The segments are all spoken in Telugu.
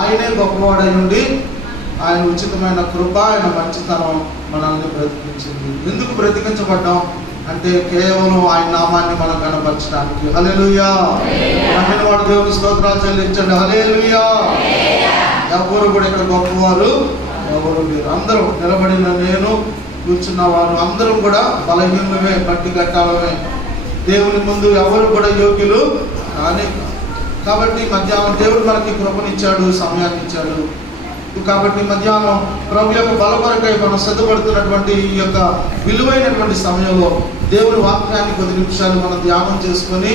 ఆయనే గొప్పవాడై ఉండి ఆయన ఉచితమైన కృప, ఆయన మంచితనం మనల్ని బ్రతికించింది. ఎందుకు బ్రతికించబడ్డాం అంటే కేవలం ఆయన నామాన్ని మనం కనపరచడానికి. హల్లెలూయా. నమ్మిన వాడు దేవుని స్తోత్రాలు చెల్లించండి. హల్లెలూయా. ఎవరు కూడా ఇక్కడ గొప్పవారు ఎవరు లేరు. అందరూ నిలబడిన నేను, కూర్చున్న వారు అందరం కూడా బలహీనమే, బట్టి కట్టాలమే. దేవుని ముందు ఎవరు కూడా యోగ్యులు కానీ. కాబట్టి మధ్యాహ్నం దేవుడు మనకి కృపనిచ్చాడు, సమయాన్ని ఇచ్చాడు. కాబట్టి మధ్యాహ్నం ప్రభు యొక్క బలపరకై మనం సిద్ధపడుతున్నటువంటి ఈ యొక్క విలువైనటువంటి సమయంలో దేవుని వాక్యాన్ని కొద్ది నిమిషాలు మనం ధ్యానం చేసుకొని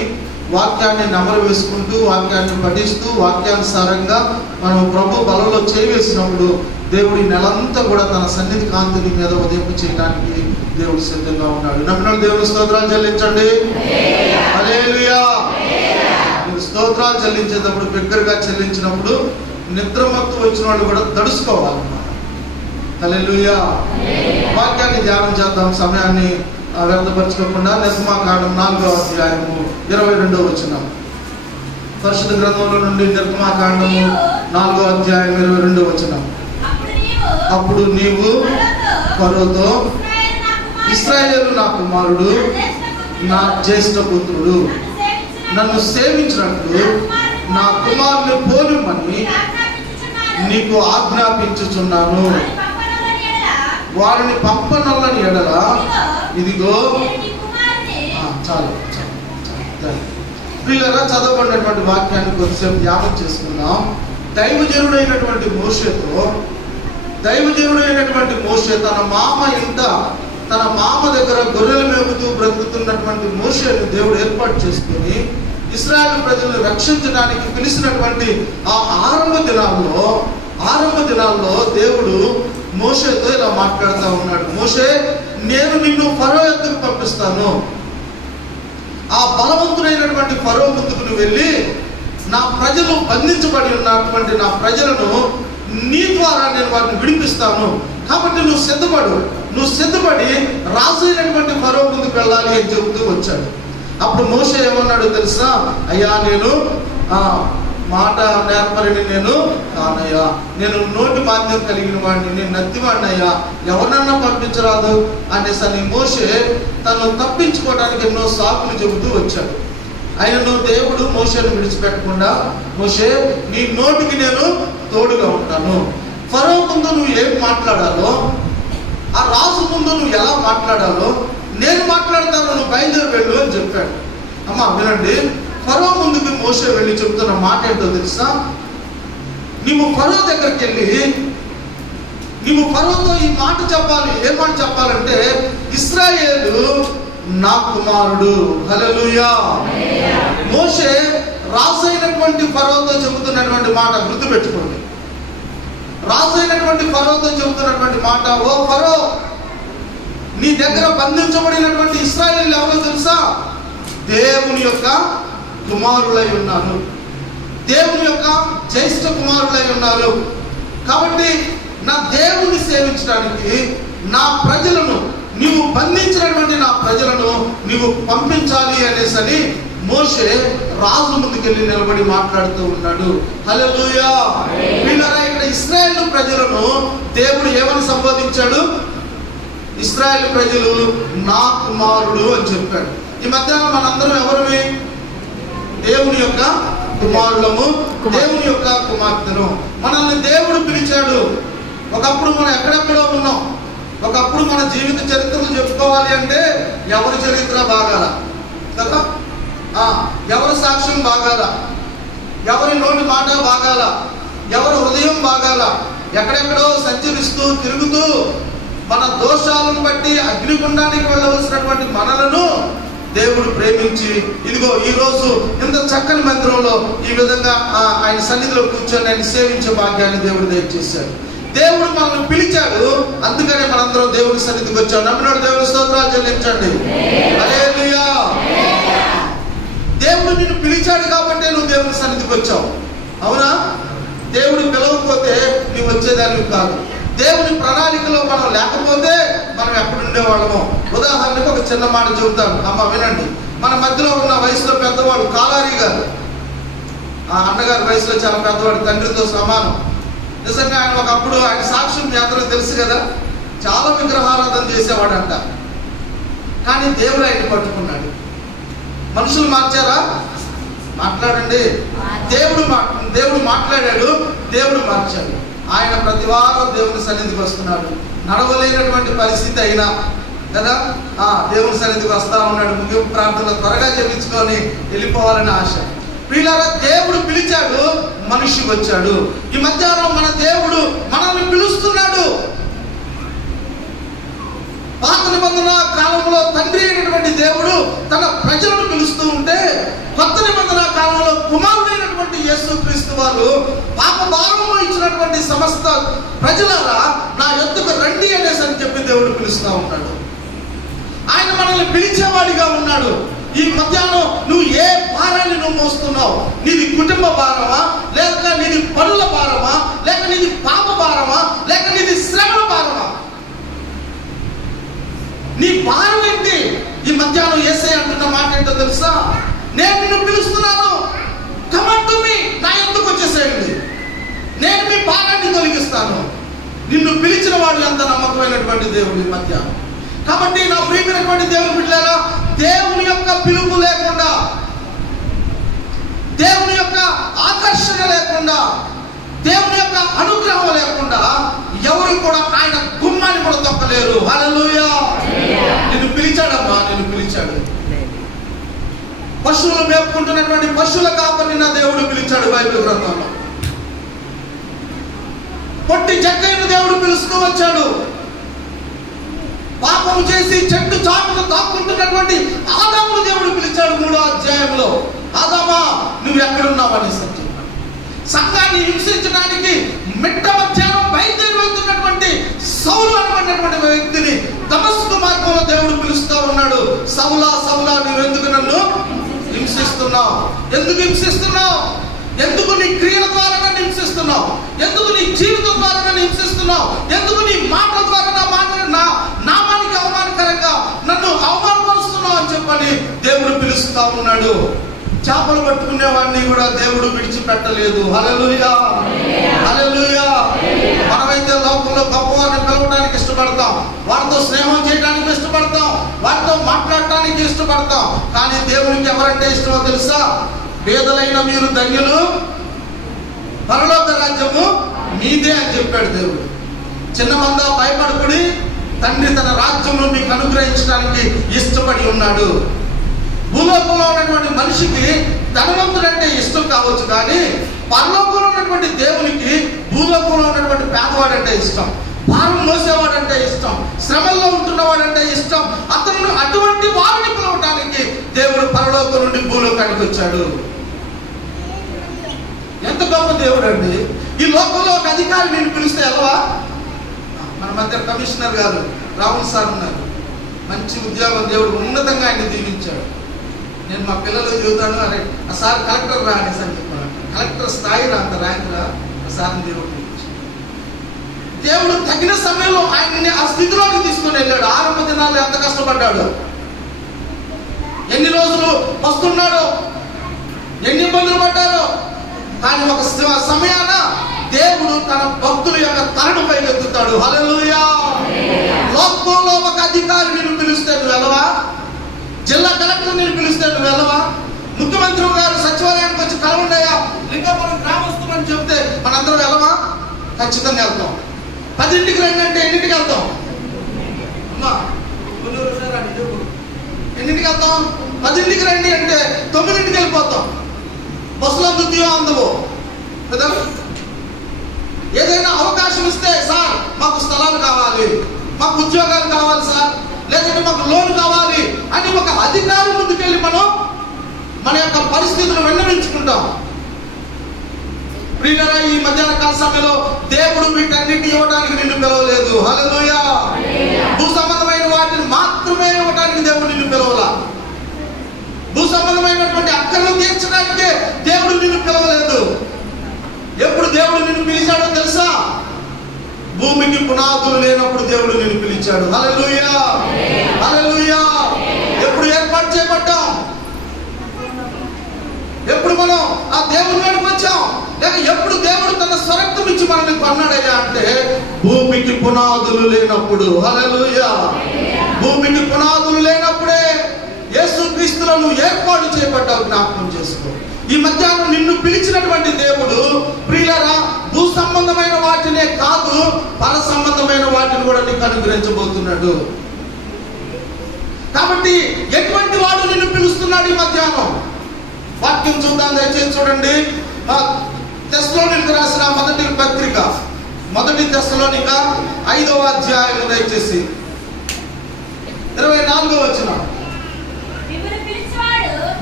వాక్యాన్ని నెమరు వేసుకుంటూ, వాక్యాన్ని పఠిస్తూ, వాక్యానుసారంగా మనం ప్రభు బలంలో చేవేసినప్పుడు దేవుడి నెలంతా కూడా తన సన్నిధి కాంతిని మీద ఉదయింపు చేయడానికి దేవుడు సిద్ధంగా ఉన్నాడు. నమ్మిన దేవుని స్తోత్రాలు చెల్లించండి. హల్లెలూయా. మీరు స్తోత్రాలు చెల్లించేటప్పుడు బిగ్గరగా చెల్లించినప్పుడు నిద్రమత్తు వచ్చిన వాళ్ళు కూడా తడుసుకోవాలన్నమాట. హల్లెలూయా. వాక్యాన్ని ధ్యానం చేద్దాం, సమయాన్ని వ్యర్థపరచుకోకుండా. నిర్గమాకాండం 4వ అధ్యాయము 22వ వచనం. పరిశుద్ధ గ్రంథంలో నుండి నిర్గమాకాండము 4వ అధ్యాయం 22వ వచనం. అప్పుడు నీవు ఫరోతో, ఇశ్రాయేలు నా కుమారుడు, నా జ్యేష్ఠ పుత్రుడు, నన్ను సేవించినట్లు నా కుమారుని పోనిమని నీకు ఆజ్ఞాపించుచున్నాను. వారిని పంపనొల్లని ఎడల ఇదిగో చాలు. పిల్లరా, చదవబడినటువంటి వాక్యాన్ని కొద్దిసేపు ధ్యానం చేసుకుందాం. దైవజనుడైనటువంటి మోషే తన మామ ఇంట, తన మామ దగ్గర గొర్రెలు మేపుతూ బ్రతుకుతున్నటువంటి మోషేను దేవుడు ఏర్పాటు చేసుకుని ఇశ్రాయేలు ప్రజలను రక్షించడానికి పిలిచినటువంటి ఆ ఆరంభ దినాల్లో దేవుడు మోషేతో ఇలా మాట్లాడుతూ ఉన్నాడు. మోషే, నేను నిన్ను ఫరో ఎద్దుకు పంపిస్తాను. ఆ బలవంతుడైనటువంటి ఫరో ముందుకు నువ్వు వెళ్ళి నా ప్రజలు బంధించబడి ఉన్నటువంటి నా ప్రజలను నీ ద్వారా నేను వారిని విడిపిస్తాను. కాబట్టి నువ్వు సిద్ధపడి రాజు అయినటువంటి ఫరో ముందుకు వెళ్ళాలి అని చెబుతూ వచ్చాడు. అప్పుడు మోషే ఏమన్నాడు తెలుసా? అయ్యా, నేను మాట నేర్పరిని నేను కానయ్యా, నేను నోటి మాధ్యం కలిగిన వాడిని, నేను నత్తివాడిని అయ్యా, ఎవరినన్నా పంపించరాదు అనేసి అని మోషే తను తప్పించుకోవడానికి ఎన్నో సాకులు చెబుతూ వచ్చాడు. ఆయనను దేవుడు మోషేను విడిచిపెట్టకుండా, మోషే నీ నోటికి నేను తోడుగా ఉంటాను. ఫరో ముందు నువ్వు ఏం మాట్లాడాలో, ఆ రాజు ముందు నువ్వు ఎలా మాట్లాడాలో నేను మాట్లాడతాను, నువ్వు బయలుదేరి వెళ్ళు అని చెప్పాడు. అమ్మా వినండి, ఫరో ముందుకు మోషే వెళ్ళి చెబుతున్న మాట ఏంటో తెలుసా? నువ్వు ఫరో దగ్గరికి వెళ్ళి నువ్వు ఫరోతో ఈ మాట చెప్పాలి. ఏ మాట చెప్పాలంటే, ఇశ్రాయేలు నా కుమారుడు. హల్లెలూయా. మోషే రాజైనటువంటి ఫరోతో చెబుతున్నటువంటి మాట గుర్తుపెట్టుకోండి. రాజైనటువంటి ఫరోతో చెబుతున్నటువంటి మాట, ఓ ఫరో, నీ దగ్గర బంధించబడినటువంటి ఇశ్రాయేలు ఎవరో తెలుసా? దేవుని యొక్క కుమారులై ఉన్నారు, దేవుని యొక్క జ్యేష్ఠ కుమారులై ఉన్నారు. కాబట్టి నా దేవుని సేవించడానికి నా ప్రజలను, నీవు బంధించినటువంటి నా ప్రజలను నీవు పంపించాలి అనేసని మోషే రాజు ముందుకెళ్ళి నిలబడి మాట్లాడుతూ ఉన్నాడు. హల్లెలూయా. వీళ్ళరా, ఇక్కడ ఇశ్రాయేలు ప్రజలను దేవుడు ఏమని సంబోధించాడు? ఇశ్రాయేలు ప్రజలు నా కుమారుడు అని చెప్పాడు. ఈ మధ్యాహ్నం మనందరం ఎవరివి? దేవుని యొక్క కుమారులము, దేవుని యొక్క కుమార్తెను. మనల్ని దేవుడు పిలిచాడు. ఒకప్పుడు మనం ఎక్కడెక్కడో ఉన్నాం. ఒకప్పుడు మన జీవిత చరిత్రలు చెప్పుకోవాలి అంటే ఎవరి చరిత్ర బాగాల కదా, ఎవరి సాక్ష్యం బాగాల, ఎవరి నోటి మాట బాగాల, ఎవరి హృదయం బాగాల, ఎక్కడెక్కడో సంచరిస్తూ తిరుగుతూ మన దోషాలను బట్టి అగ్నిగుండానికి వెళ్ళవలసినటువంటి మనలను దేవుడు ప్రేమించి ఇదిగో ఈరోజు ఇంత చక్కని మందిరంలో ఈ విధంగా ఆయన సన్నిధిలో కూర్చొని ఆయన సేవించే భాగ్యాన్ని దేవుడు దయచేశాడు. దేవుడు మనల్ని పిలిచాడు, అందుకనే మనందరం దేవుని సన్నిధికి వచ్చాం. నమ్మినోడు దేవుని స్తోత్రాలు చెల్లించండి. హల్లెలూయా. దేవుడు నిన్ను పిలిచాడు కాబట్టి నువ్వు దేవుని సన్నిధికి వచ్చావు. అవునా? దేవుడు పిలవకపోతే నువ్వు వచ్చేదానివి కాదు. దేవుని ప్రణాళికలో మనం లేకపోతే మనం ఎక్కడుండేవాళ్ళము. ఉదాహరణకు ఒక చిన్న మాట చెబుతాను, అమ్మ వినండి. మన మధ్యలో ఉన్న వయసులో పెద్దవాడు కాలారి గారు అన్నగారి వయసులో చాలా పెద్దవాడు, తండ్రితో సమానం. నిజంగా ఆయన ఒకప్పుడు ఆయన సాక్ష్యం మీ అందరూ తెలుసు కదా, చాలా విగ్రహారాధన చేసేవాడంట. కానీ దేవుడు ఆయన పట్టుకున్నాడు. మనుషులు మార్చారా? మాట్లాడండి. దేవుడు మాట్లాడాడు, దేవుడు మార్చాడు. ఆయన ప్రతి వారం దేవుని సన్నిధికి వస్తున్నాడు. నడవలేనటువంటి పరిస్థితి అయినా కదా దేవుని సన్నిధికి వస్తా ఉన్నాడు. ముగింపు ప్రార్థనలో త్వరగా చెప్పించుకొని వెళ్ళిపోవాలని ఆశ. వీళ్ళారా దేవుడు పిలిచాడు, మనిషి వచ్చాడు. ఈ మధ్యాహ్నం మన దేవుడు మనల్ని పిలుస్తున్నాడు. పాత నిబంధన కాలంలో తండ్రి అయినటువంటి దేవుడు తన ప్రజలను పిలుస్తూ ఉంటే, కొత్త నిబంధన కాలంలో కుమారుడైనటువంటి యేసుక్రీస్తు వారు పాప భారంలో ఇచ్చినటువంటి సమస్త ప్రజలారా నా యొద్దకు రండి అనేసి అని చెప్పి దేవుడు పిలుస్తూ ఉన్నాడు. ఆయన మనల్ని పిలిచేవాడిగా ఉన్నాడు. ఈ మధ్యాహ్నం నువ్వు ఏ భారాన్ని నువ్వు మోస్తున్నావు? నీది కుటుంబ భారమా, లేక నీది పనుల భారమా, లేక నీది పాప భారమా, లేక నీది శ్రమల భారమా? నీ భారం ఏంటి? ఈ మధ్యాహ్నం యేసయ్య అంటున్న మాట ఏంటో తెలుసా? నేను నిన్ను పిలుస్తున్నాను, కమ్ ఆన్ టు మీ, నా యొద్దకు వచ్చేసేయండి, నేను మీ భారాన్ని తొలగిస్తాను. నిన్ను పిలిచిన వాడు ఎంత నమ్మకమైనటువంటి దేవుడు ఈ మధ్యాహ్నం. కాబట్టి నా ప్రియమైనటువంటి దేవుని బిడ్డలారా, దేవుని యొక్క పిలుపు లేకుండా, దేవుని యొక్క ఆకర్షణ లేకుండా, దేవుని యొక్క అనుగ్రహం లేకుండా ఎవరు కూడా ఆయన గుమ్మాన్ని కూడా తొక్కలేరు. హల్లెలూయా. నిన్ను పిలిచాడమ్మా, నిన్ను పిలిచాడు. పశువులు మేపుకుంటున్నటువంటి పశువుల కాపరిని నా దేవుడు పిలిచాడు బైబిల్ గ్రంథంలో. పొట్టి జక్కయ్యను దేవుడు పిలుస్తూ వచ్చాడు. పాపము చేసి చెట్టు చాటును దాక్కుంటున్నటువంటి ఆదామును దేవుడు పిలిచాడు 3వ అధ్యాయంలో. ఆదామా నువ్వు ఎక్కడున్నావు అని చెప్పాడు. సంఘాన్ని హింసించడానికి మిట్ట మధ్యాహ్నం బయలుదేరి వెళ్తున్నటువంటి సౌలు అనబడినటువంటి వ్యక్తిని దమస్కు మార్గంలో దేవుడు పిలుస్తూ ఉన్నాడు. సౌలా సౌలా నువ్వెందుకు నన్ను హింసిస్తున్నావు? ఎందుకు హింసిస్తున్నావు? ఎందుకు నీ క్రియల ద్వారా నన్ను హింసిస్తున్నావు? ఎందుకు నీ జీవితం ద్వారా నన్ను హింసిస్తున్నావు? ఎందుకు నీ మాటల ద్వారా నా నామానికి అవమానకరంగా నన్ను అవమానపరుస్తున్నావు అని చెప్పని దేవుడు పిలుస్తూ ఉన్నాడు. చేపలు పట్టుకునే వాడిని కూడా దేవుడు విడిచిపెట్టలేదు. హల్లెలూయా, హల్లెలూయా. మనమైతే లోకంలో గొప్పవారిని పిలవడానికి ఇష్టపడతాం, వారితో స్నేహం చేయడానికి ఇష్టపడతాం, వారితో మాట్లాడటానికి ఇష్టపడతాం. కానీ దేవునికి ఎవరంటే ఇష్టమో తెలుసా? పేదలైన మీరు ధన్యులు, పరలోక రాజ్యము మీదే అని చెప్పాడు దేవుడు. చిన్న మంద భయపడుకుడి, తండ్రి తన రాజ్యమును మీకు అనుగ్రహించడానికి ఇష్టపడి ఉన్నాడు. భూలోకంలో ఉన్నటువంటి మనిషికి ధనవంతుడంటే ఇష్టం కావచ్చు, కానీ పరలోకంలో ఉన్నటువంటి దేవునికి భూలోకంలో ఉన్నటువంటి పేదవాడంటే ఇష్టం, భారం మోసేవాడంటే ఇష్టం, శ్రమల్లో ఉంటున్నవాడంటే ఇష్టం. అతను అటువంటి వారిని పిలవడానికి దేవుడు పరలోకం నుండి భూలోకానికి వచ్చాడు. ఎంత గొప్ప దేవుడు అండి! ఈ లోకంలో ఒక అధికారి నేను పిలిస్తే ఎలవా? మన మధ్య కమిషనర్ గారు రాహుల్ సార్ ఉన్నారు. మంచి ఉద్యోగం దేవుడు ఉన్నతంగా ఆయన దీవించాడు. నేను మా పిల్లలు చదువుతాను, అరే ఆ సార్ కలెక్టర్ రా అనేసి అని చెప్పాను. కలెక్టర్ స్థాయిలో అంత ర్యాంక్ రా, ఆ సార్ని దేవుడు దేవుడు తగిన సమయంలో ఆయన్ని ఆ స్థితిలోకి తీసుకుని వెళ్ళాడు. 6 దినాలు ఎంత కష్టపడ్డాడు, ఎన్ని రోజులు వస్తున్నాడో, ఎన్ని ఇబ్బందులు పడ్డారో. కానీ ఒక సమయాన దేవుడు తన భక్తుల యొక్క తలను పైకెత్తుతాడు. హల్లెలూయా. లోకంలో ఒక అధికారి నేను పిలిస్తే నువ్వు వెళ్ళవా? జిల్లా కలెక్టర్ నేను పిలిస్తే నువ్వు వెళ్ళవా? ముఖ్యమంత్రి గారు సచివాలయానికి వచ్చి కలవండియా, లింగాపురం గ్రామస్తులని చెప్తే మనందరం వెళ్ళవా? ఖచ్చితంగా వెళ్తాం. 10ంటికి రండి అంటే ఎన్నింటికి వెళ్తాం? అమ్మా ఎన్నింటికి వెళ్తాం? 10ంటికి రండి అంటే 9ంటికి వెళ్ళిపోతాం. బస్సులో అందుతాయో అందవో కదా. ఏదైనా అవకాశం ఇస్తే సార్ మాకు స్థలాలు కావాలి, మాకు ఉద్యోగాలు కావాలి సార్, లేదంటే మాకు లోన్ కావాలి అని ఒక అధికారి ముందుకెళ్ళి మనం మన యొక్క పరిస్థితులు విన్నవించుకుంటాం. ప్రియులారా, ఈ మధ్యాహ్న కాల సమయంలో దేవుడు వీటన్నిటిని ఇవ్వడానికి నిన్ను పిలవలేదు. హల్లెలూయా. భూ సంబంధమైన వాటిని మాత్రమే ఇవ్వడానికి దేవుడు నిన్ను పిలవలా. భూ సంబంధమైనటువంటి అక్కర్లు తీర్చడానికే దేవుడు నిన్ను పిలవలేదు. ఎప్పుడు దేవుడు నిన్ను పిలిచాడో తెలుసా? భూమికి పునాదులు లేనప్పుడు దేవుడు నిన్ను పిలిచాడు. హల్లెలూయా, హల్లెలూయా. ఎప్పుడు ఏర్పాటు చేయబడ్డాం? ఎప్పుడు మనం ఆ దేవునిలోకి వచ్చాం? లేక ఎప్పుడు దేవుడు తన స్వరక్తం ఇచ్చి మనల్ని కొన్నాడయ్యా అంటే భూమికి పునాదులు లేనప్పుడు. హల్లెలూయా. భూమికి పునాదులు లేనప్పుడే యేసుక్రీస్తులో నువ్వు ఏర్పాటు చేయబడ్డావు. జ్ఞాపకం చేసుకో. ఈ మధ్యాహ్నం నిన్ను పిలిచినటువంటి దేవుడు ప్రియులారా భూ సంబంధమైన వాటినే కాదు, పర సంబంధమైన వాటిని కూడా నీకు అనుగ్రహించబోతున్నాడు. కాబట్టి ఎటువంటి వాడు నిన్ను పిలుస్తున్నాడు ఈ మధ్యాహ్నం? వాక్యం చూద్దాం, దయచేసి చూడండి. తెస్సలోనికీయులకు రాసిన మొదటి పత్రిక, మొదటి తెస్సలోనిక 5వ అధ్యాయం దయచేసి 24వ వచనం.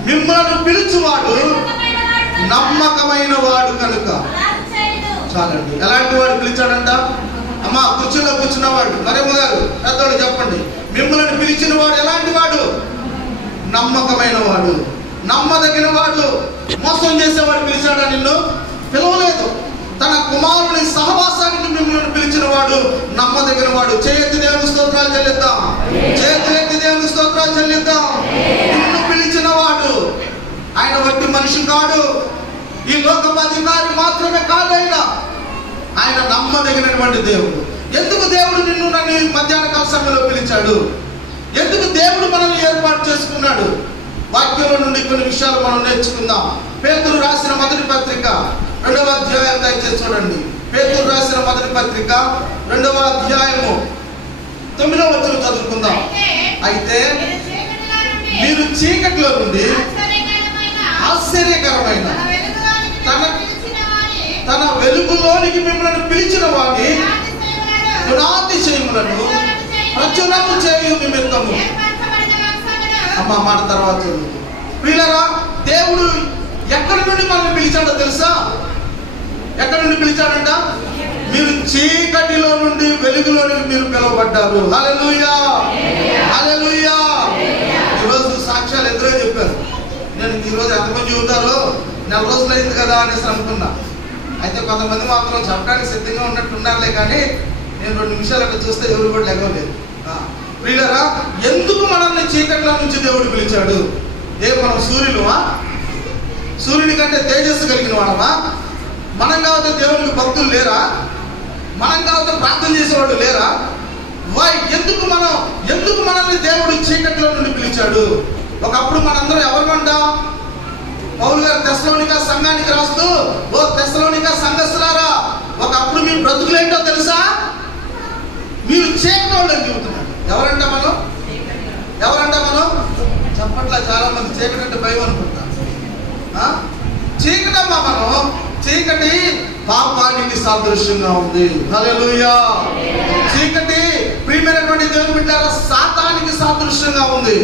మిమ్మల్ని పిలుచువాడు నమ్మకమైన వాడు కనుక. చాలండి. ఎలాంటి వాడు పిలిచాడంట? అమ్మా కుర్చీలో కూర్చున్నవాడు, మరేమ్మ గారు పెద్దవాడు చెప్పండి. మిమ్మల్ని పిలిచిన వాడు ఎలాంటి వాడు? నమ్మకమైన వాడు, నమ్మదగిన వాడు. మోసం చేసేవాడు పిలిచాడా? నిన్ను పిలవలేదు. తన కుమారుని సహవాసానికి మిమ్మల్ని పిలిచిన వాడు నమ్మదగిన వాడు. చేయెత్తి దేవుని స్తోత్రాలు చెల్లిద్దాం. చేతులెత్తి దేవుని స్తోత్రాలు చెల్లిద్దాం. నిన్ను పిలిచిన వాడు ఆయన వట్టి మనిషి కాడు, ఈ లోకపాధికారి మాత్రమే కాదు. ఆయన నమ్మదగినటువంటి దేవుడు. ఎందుకు దేవుడు నిన్ను నన్ను మధ్యాహ్న కాల సమయంలో పిలిచాడు? ఎందుకు దేవుడు మనల్ని ఏర్పాటు చేసుకున్నాడు? వాక్యంలో నుండి కొన్ని విషయాలు మనం నేర్చుకుందాం. పేతురు రాసిన మొదటి పత్రిక 2వ అధ్యాయం దయచేసి చూడండి. పేతురు రాసిన మొదటి పత్రిక 2వ అధ్యాయము 9వ వచనం చదువుకుందాం. అయితే మీరు చీకటిలో నుండి ఆశ్చర్యకరమైన తన వెలుగులోనికి మిమ్మల్ని పిలిచిన వాడిని గుణాతిశయములను ప్రచురము చేయు నిమిత్తము. అమ్మ మాట తర్వాత ప్రియులారా, దేవుడు ఎక్కడి నుండి మనల్ని పిలిచాడో తెలుసా? ఎక్కడి నుండి పిలిచాడంట? మీరు చీకటిలో నుండి వెలుగులోనికి మీరు పిలువబడ్డారు. హల్లెలూయా, హల్లెలూయా. ఈరోజు సాక్ష్యాలు ఎదురో చెప్పారు. నేను ఈరోజు ఎంతమంది చూస్తారో 4 రోజులు అయింది కదా అనేసి అనుకున్నా. అయితే కొంతమంది మాత్రం చెప్పడానికి సిద్ధంగా ఉన్నట్టు ఉన్నారులే, కానీ నేను 2 నిమిషాలు అక్కడ చూస్తే ఎవరు కూడా లెగవలేదు. ప్రియులారా, ఎందుకు మనల్ని చీకట్ల నుంచి దేవుడు పిలిచాడు? మనం సూర్యులుమా? సూర్యుని కంటే తేజస్సు కలిగిన వాడమా? మనం కావతే దేవునికి భక్తులు లేరా? మనం కావతే ప్రార్థన చేసేవాళ్ళు లేరా? ఎందుకు మనల్ని దేవుడు చీకట్లో నుండి పిలిచాడు? ఒకప్పుడు మనందరం ఎవరిమంట? పౌలు గారు తెస్సలోనిక సంఘానికి రాస్తూ, ఓ తెస్సలోనిక సంఘస్థులారా, ఒకప్పుడు మీ బ్రతుకులేంటో తెలుసా? మీరు చీకటోళ్ళు అని చెబుతున్నారు. ఎవరంట మనం? చెప్పట్లా. చాలా మంది చీకటి అంటే భయం అనుకుంటారు. చీకటమ్మా మనం. చీకటి పాపానికి సాదృశ్యంగా ఉంది. హల్లెలూయా. చీకటి ప్రియమైనటువంటి దేవుని బిడ్డలారా సాతానికి సాదృశ్యంగా ఉంది.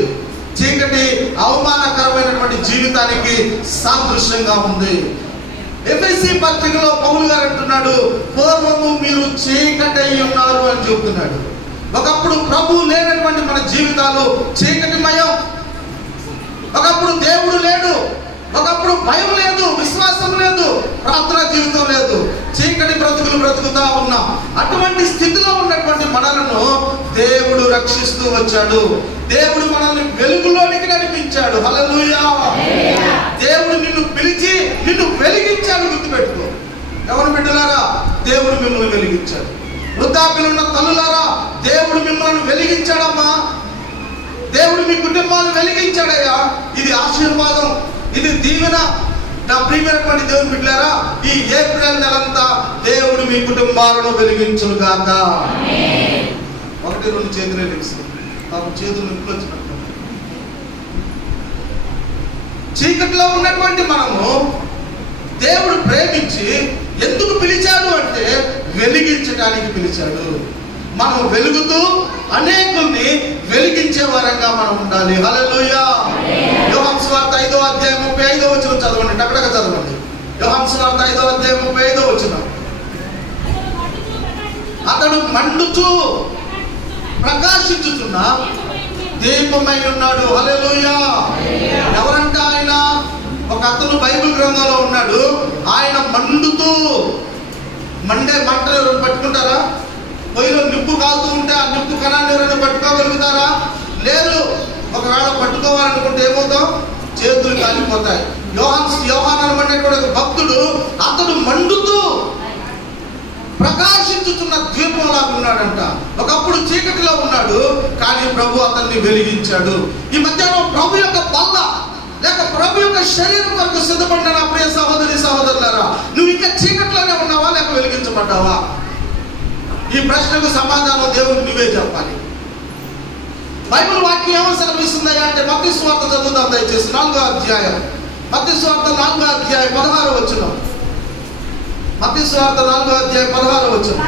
చీకటి అవమానకరమైనటువంటి జీవితానికి సాదృశ్యంగా ఉంది. ఎఫెసీ పత్రికలో పౌలు గారు అంటున్నాడు, పూర్వము మీరు చీకటై ఉన్నారు అని చెబుతున్నాడు. ఒకప్పుడు ప్రభు లేనటువంటి మన జీవితాలు చీకటిమయం. ఒకప్పుడు దేవుడు లేడు, ఒకప్పుడు భయం లేదు, విశ్వాసం లేదు, ప్రార్థనా జీవితం లేదు, చీకటి బ్రతుకులు బ్రతుకుతా ఉన్నాం. అటువంటి స్థితిలో ఉన్నటువంటి మనలను దేవుడు రక్షిస్తూ వచ్చాడు. దేవుడు మనల్ని వెలుగులోనికి నడిపించాడు. హల్లెలూయా. దేవుడు నిన్ను పిలిచి నిన్ను వెలిగించాడు. గుర్తుపెట్టుకో. ఎవరు బిడ్డలారా? దేవుడు మిమ్మల్ని వెలిగించాడు. వృద్ధాప్యులున్న తల్లులారా, దేవుడు మిమ్మల్ని వెలిగించాడమ్మా. దేవుడు మీ కుటుంబాలను వెలిగించాడయ్యా. ఇది ఆశీర్వాదం, ఇది దీవెన. నా ప్రియమైనటువంటి దేవుని బిడ్డలారా, ఈ ఏప్రిల్ నెలంతా దేవుడు మీ కుటుంబాలను వెలిగించును గాక. 1-2 చేతులు వెలిగిస్తుంది. పాపం చేతులు నిప్పులు వచ్చినట్టు. చీకటిలో ఉన్నటువంటి మనము దేవుడు ప్రేమించి ఎందుకు పిలిచాడు అంటే వెలిగించడానికి పిలిచాడు. మనం వెలుగుతూ అనేకుల్ని వెలిగించే వరంగా మనం ఉండాలి. హల్లెలూయా. యోహాను సువార్త 5వ అధ్యాయం 35వ వచనం చదవండి. టకటక చదవండి. యోహాను సువార్త 5వ అధ్యాయం 35వ వచనం. అతడు మండుచు ప్రకాశించుచున్న దీపమై ఉన్నాడు. హల్లెలూయా. ఎవరంట ఆయన? ఒక అతను బైబిల్ గ్రంథంలో ఉన్నాడు. ఆయన మండుతూ, మంటలు పట్టుకుంటారా? పొయ్యిలో నిప్పు కాలుతూ ఉంటే ఆ నిప్పు కణాన్ని ఎవరైనా పట్టుకోగలుగుతారా? లేరు. ఒకవేళ పట్టుకోవాలనుకుంటే ఏమవుతాం? చేతులు కాలిపోతాయి. యోహాను అనబడినటువంటి భక్తుడు, అతడు మండుతూ ప్రకాశించుతున్న దీపంలాగా ఉన్నాడంట. ఒకప్పుడు చీకటిలో ఉన్నాడు, కానీ ప్రభు అతన్ని వెలిగించాడు. ఈ మధ్యాహ్నం ప్రభు యొక్క బల్ల లేక ప్రభు యొక్క శరీరం వరకు సిద్ధపడిన నా ప్రియ సహోదరి సహోదరులారా, నువ్వు ఇంకా చీకట్లోనే ఉన్నావా లేక వెలిగించబడ్డావా? ఈ ప్రశ్నకు సమాధానం దేవుడికి నువ్వే చెప్పాలి. బైబిల్ వాక్యం ఏమో సెలవిస్తుందా అంటే, మత్తయి సువార్త చదువుదాం దయచేసి, 4వ అధ్యాయం. మత్తయి సువార్త 4వ అధ్యాయం 16వ వచనం. మత్తయి సువార్త 4వ అధ్యాయం 16వ వచనం.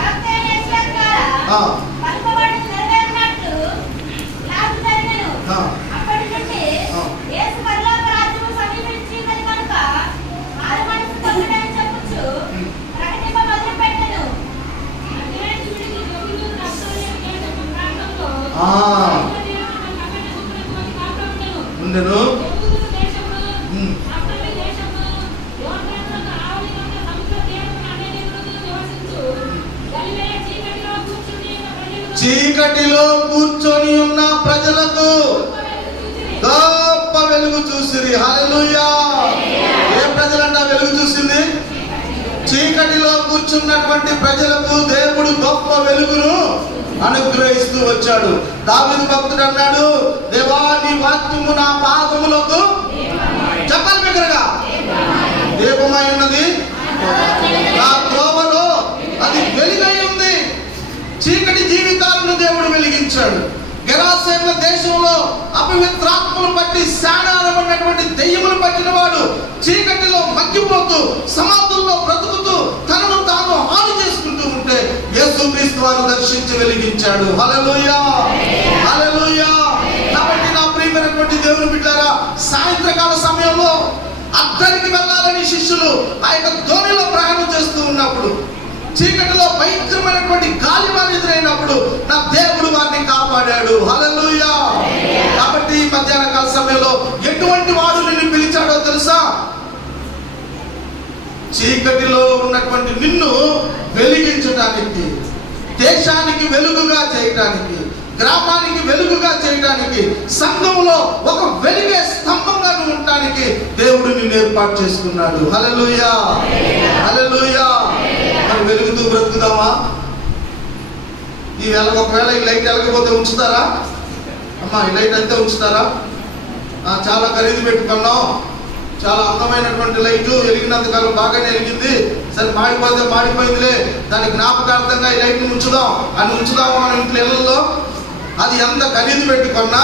ఉండెను. చీకటిలో కూర్చొని ఉన్న ప్రజలకు గొప్ప వెలుగు చూసిరి. హల్లెలూయా. ఏ ప్రజలంట వెలుగు చూసింది? చీకటిలో కూర్చున్నటువంటి ప్రజలకు దేవుడు గొప్ప వెలుగును అనుగ్రహిస్తూ వచ్చాడు. దావీదు భక్తుడు అన్నాడు, దేవా నీ వాక్యము నా పాదములకు, చెప్పాలి బిగ్గరగా, దీపమై ఉన్నది, నా త్రోవలో అది వెలుగై ఉంది. చీకటి జీవితాలను దేవుడు వెలిగించాడు. గెరాసేనుల దేశంలో అపవిత్రాత్మను బట్టి శానారమైనటువంటి దెయ్యములు పట్టిన వాడు చీకటిలో మగ్గిపోతూ సమాధుల్లో బ్రతుకుతూ తనను తాను హాని చేసుకుంటూ ఉంటే యేసుక్రీస్తు వారు దర్శించి వెలిగించాడు. హల్లెలూయా, హల్లెలూయా. కాబట్టి నా ప్రియమైనటువంటి దేవుని బిడ్డలారా, సాయంత్రకాల సమయంలో అద్దరికి వెళ్ళాలని శిష్యులు ఆ యొక్క ధోనిలో ప్రయాణం చేస్తూ ఉన్నప్పుడు చీకటిలో భయంకరమైనటువంటి గాలివాన ఎదురైనప్పుడు నా దేవుడు వారిని కాపాడాడు. హల్లెలూయా. కాబట్టి ఈ మధ్యాహ్న కాల సమయంలో ఎటువంటి వాడు నిన్ను పిలిచాడో తెలుసా? చీకటిలో ఉన్నటువంటి నిన్ను వెలిగించడానికి, దేశానికి వెలుగుగా చేయటానికి, గ్రామానికి వెలుగుగా చేయడానికి, సంఘంలో ఒక వెలిగే స్తంభంగా నువ్వు ఉండటానికి దేవుడు నిన్ను ఏర్పాటు చేసుకున్నాడు. హల్లెలూయా, హల్లెలూయా. మనం వెలుగుతూ బ్రతుకుదామా? ఈ ఒకవేళ ఈ లైట్ వెలగకపోతే ఉంచుతారా? అమ్మా, ఈ లైట్ అంతే ఉంచుతారా? చాలా ఖరీదు పెట్టుకున్నాం, చాలా అందమైనటువంటి లైట్, వెలిగినంతకాలం బాగానే వెలిగింది, సరే మాడిపోతే మాడిపోయిందిలే, దాని జ్ఞాపకార్థంగా ఈ లైట్ని ఉంచుదాం అని ఉంచుదాము మన ఇంట్లో ఇళ్లలో. అది ఎంత ఖరీదు పెట్టుకున్నా,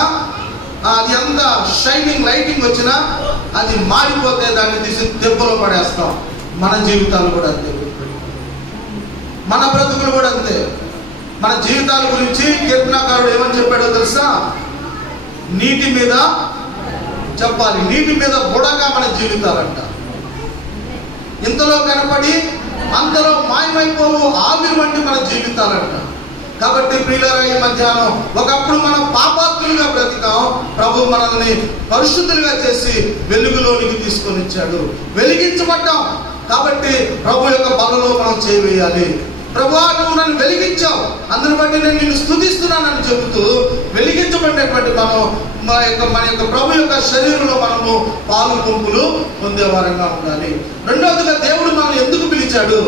అది ఎంత షైనింగ్ లైటింగ్ వచ్చినా అది మాడిపోతే దాన్ని తీసి దెబ్బలో పడేస్తాం. మన జీవితాలు కూడా అంతే, మన బ్రతుకులు కూడా అంతే. మన జీవితాల గురించి కీర్తనకారుడు ఏమని చెప్పాడో తెలుసా? నీటి మీద చెప్పాలి, నీటి మీద బుడగా మన జీవితాలంట. ఇంతలో కనపడి అంతలో మాయమైపోవు ఆవిరి వంటి మన జీవితాలంట. కాబట్టి ప్రియులారా, ఈ మధ్యాహ్నం ఒకప్పుడు మనం పాపాత్ములుగా బ్రతికాం, ప్రభు మనల్ని పరిశుద్ధులుగా చేసి వెలుగులోనికి తీసుకొని వచ్చాడు. వెలిగించబడ్డాం కాబట్టి ప్రభు యొక్క బలలో మనం చేయవేయాలి. ప్రభువా నువ్వు నన్ను వెలిగించావు, అందుని బట్టి నేను నిన్ను స్తుతిస్తున్నానని చెబుతూ వెలిగించబడినటువంటి మనం మన యొక్క ప్రభు యొక్క శరీరంలో మనము పాలు పంపులు పొందేవారంగా ఉండాలి. రెండవదిగా దేవుడు మనల్ని ఎందుకు పిలిచాడు?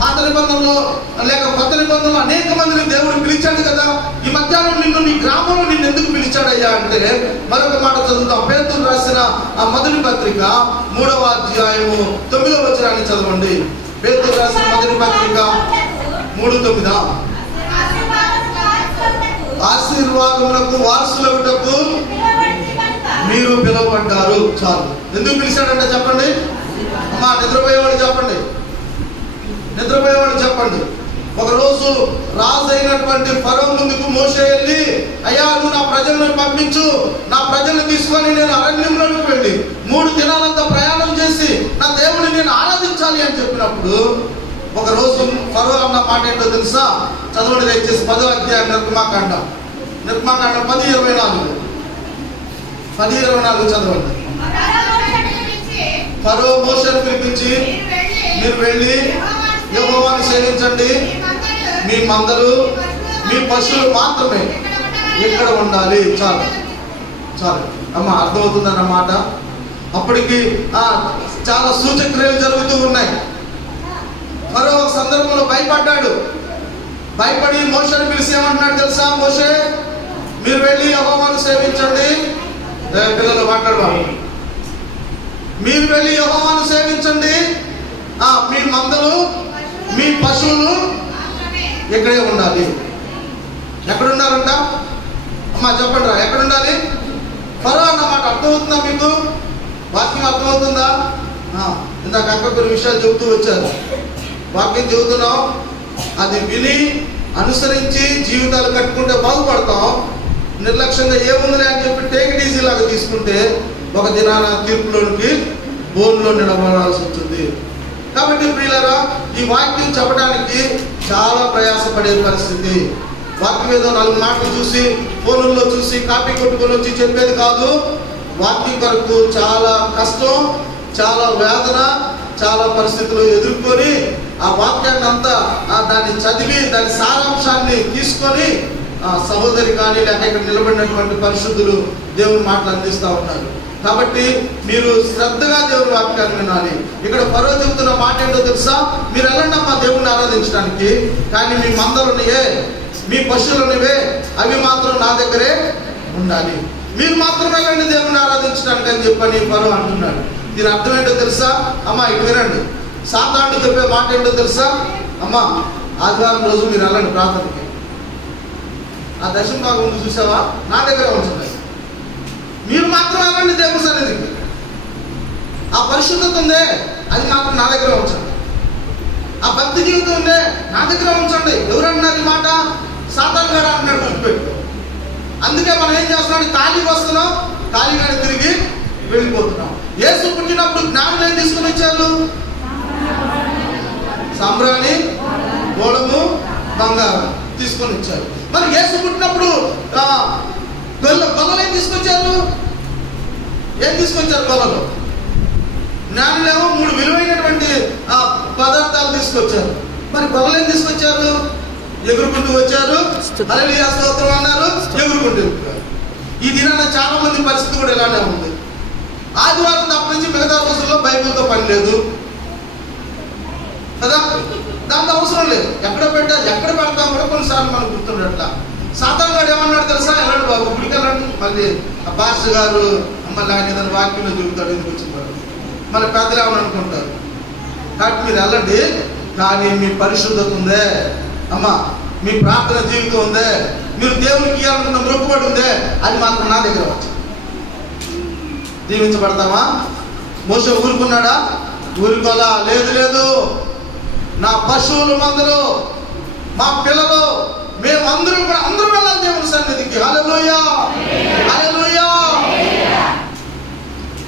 పాత నిబంధనలో లేక కొత్త నిబంధనలో అనేక మందిని దేవుడు పిలిచాడు కదా. ఈ మధ్యాహ్నం నిన్ను నీ గ్రామంలో నిన్ను ఎందుకు పిలిచాడయ్యా అంటే, మరొక మాట చదువుతాం. పేతురు రాసిన ఆ మొదటి పత్రిక 3వ అధ్యాయము 9వ వచనాన్ని చదవండి. పేతురు రాసిన మొదటి పత్రిక 3:9. ఆశీర్వాదములకు వారసులగుటకు మీరు పిలువబడ్డారు. చాలు. ఎందుకు పిలిచాడంటే చెప్పండి అమ్మా, నిద్రపోయేవాడు చెప్పండి, నిద్రపోయేవాడు చెప్పండి. ఒకరోజు రాజు అయినటువంటి ఫరో ముందుకు మోషే వెళ్ళి, అయ్యా నువ్వు నా ప్రజలను పంపించు, నా ప్రజలను తీసుకొని నేను అరణ్యంలోకి వెళ్ళి 3 దినాలంతా ప్రయాణం చేసి నా దేవుడిని నేను ఆరాధించాలి అని చెప్పినప్పుడు ఒకరోజు ఫరో అన్న మాట ఏంటో తెలుసా? చదవండి దయచేసి 10వ అధ్యాయం నిర్గమాకాండం 10:24 చదవండి. ఫరో మోషేను పిలిపించి, మీరు వెళ్ళి యెహోవాను సేవించండి, మీ మందలు మీ పశువులు మాత్రమే ఇక్కడ ఉండాలి. చాలు చాలు అమ్మ, అర్థమవుతుందన్నమాట. అప్పటికి చాలా సూచక్రియలు జరుగుతూ ఉన్నాయి. మరో సందర్భంలో భయపడ్డాడు. భయపడి మోషేని పిలిచి ఏమంటున్నాడు తెలుసా? మోషే, మీరు వెళ్ళి యెహోవాను సేవించండి. పిల్లలు మాట్లాడవాలి. మీరు వెళ్ళి యెహోవాను సేవించండి. మీ మందలు, మీ పశువులు ఇక్కడే ఉండాలి. ఎక్కడ ఉండాలంట? అమ్మా చెప్పండి రా, ఎక్కడ ఉండాలి? ఫరో అన్నమాట. అర్థమవుతుందా మీకు? వాక్యం అర్థమవుతుందా? ఇందాక అక్క కొన్ని విషయాలు చెబుతూ వచ్చారు. వాక్యం చెబుతున్నాం, అది విని అనుసరించి జీవితాలు కట్టుకుంటే బాగుపడతాం. నిర్లక్ష్యంగా ఏముందిలే అని చెప్పి టేక్ ఇట్ ఈజీ లాగా తీసుకుంటే ఒక దినాన తీర్పులోనికి బోన్లో నిలబడాల్సి ఉంటుంది. కాబట్టి ప్రియులారా, ఈ వాక్యం చెప్పడానికి చాలా ప్రయాసపడే పరిస్థితి. వాక్యం ఏదో 4 మాటలు చూసి ఫోన్లో చూసి కాపీ కొట్టుకొని వచ్చి చెప్పేది కాదు. వాక్యం కొరకు చాలా కష్టం, చాలా వేదన, చాలా పరిస్థితులు ఎదుర్కొని ఆ వాక్యాన్ని అంతా దాన్ని చదివి దాని సారాంశాన్ని తీసుకొని సహోదరి కానీ లేక ఇక్కడ నిలబడినటువంటి పరిశుద్ధులు దేవుని మాటలు అందిస్తూ ఉన్నారు. కాబట్టి మీరు శ్రద్ధగా దేవుని వాక్యాన్ని వినాలి. ఇక్కడ ఫరో చెబుతున్న మాట ఏంటో తెలుసా? మీరు వెళ్ళండి అమ్మా దేవుణ్ణి ఆరాధించడానికి, కానీ మీ మందలున్నాయే, మీ పశువులున్నవే, అవి మాత్రం నా దగ్గరే ఉండాలి. మీరు మాత్రం వెళ్ళండి దేవుణ్ణి ఆరాధించడానికి అని చెప్పని ఫరో అంటున్నాడు. దీని అర్థం ఏంటో తెలుసా? అమ్మా ఇటు వినండి. సాతానుడు చెప్పే మాట ఏంటో తెలుసా? అమ్మా ఆదివారం రోజు మీరు వెళ్ళండి ప్రార్థనకి. ఆ దశమ భాగం ముందు చూసావా? నా దగ్గర ఉంచండి. మీరు మాత్రం వెళ్ళండి దేవుని సన్నిధికి. ఆ పరిశుద్ధత ఉందే, అది మాత్రం నా దగ్గర ఉంచండి. ఆ భక్తి జీవితం ఉందే, నా దగ్గర ఉంచండి. ఎవరన్నారు ఈ మాట? సాతాను గారు అంటున్నాడు. గుర్తుపెట్టు. అందుకే మనం ఏం చేస్తున్నాం? ఖాళీకి వస్తున్నాం, ఖాళీగానే తిరిగి వెళ్ళిపోతున్నాం. యేసు పుట్టినప్పుడు జ్ఞానులు ఏం తీసుకుని వచ్చారు? సాంబ్రాణి, గోళము, బంగారం తీసుకొని వచ్చారు. మరి యేసు పుట్టినప్పుడు గొల్లలు ఏం తీసుకొచ్చారు? ఏం తీసుకొచ్చారు? గొల్లలు. జ్ఞానులేమో 3 విలువైనటువంటి పదార్థాలు తీసుకొచ్చారు. మరి గొల్లలు ఏం తీసుకొచ్చారు? ఎగురుకుంటూ వచ్చారు, హల్లెలూయా స్తోత్రం అన్నారు, ఎగురుకుంటూ వెళ్ళిపోయారు. ఈ దినాన చాలా మంది పరిస్థితి కూడా ఇలానే ఉంది. ఆదివారం తప్ప నుంచి మిగతా రోజుల్లో బైబిల్తో పని లేదు కదా, దాంతో అవసరం లేదు. ఎక్కడ పెడతాం కూడా కొన్నిసార్లు మనకు గుర్తుండట్లా. సాతాను గారు ఏమన్నాడు తెలుసా? వెళ్ళండి బాబు, గుడికి వెళ్ళండి. మళ్ళీ ఆ పాస్టర్ గారు మళ్ళీ ఆయన ఏదైనా వాక్యంలో చెబుతాడు, ఎందుకు వచ్చింటారు, మళ్ళీ పెద్దలు ఏమని అనుకుంటారు. కాబట్టి మీరు వెళ్ళండి, కానీ మీ పరిశుద్ధత ఉందే అమ్మా, మీ ప్రార్థన జీవితం ఉందే, మీరు దేవునికి ఇవ్వాలనుకున్న మొక్కుబడి ఉందే, అది మాత్రం నా దగ్గర వచ్చి దీవించబడతామా? మోసే ఊరుకున్నాడా? ఊరుకోలా. లేదు, నా పశువులు మందరు, మా పిల్లలు, మేమందరం కూడా అందరూ వెళ్ళాలి దేవుని సన్నిధికి. హల్లెలూయా, హల్లెలూయా.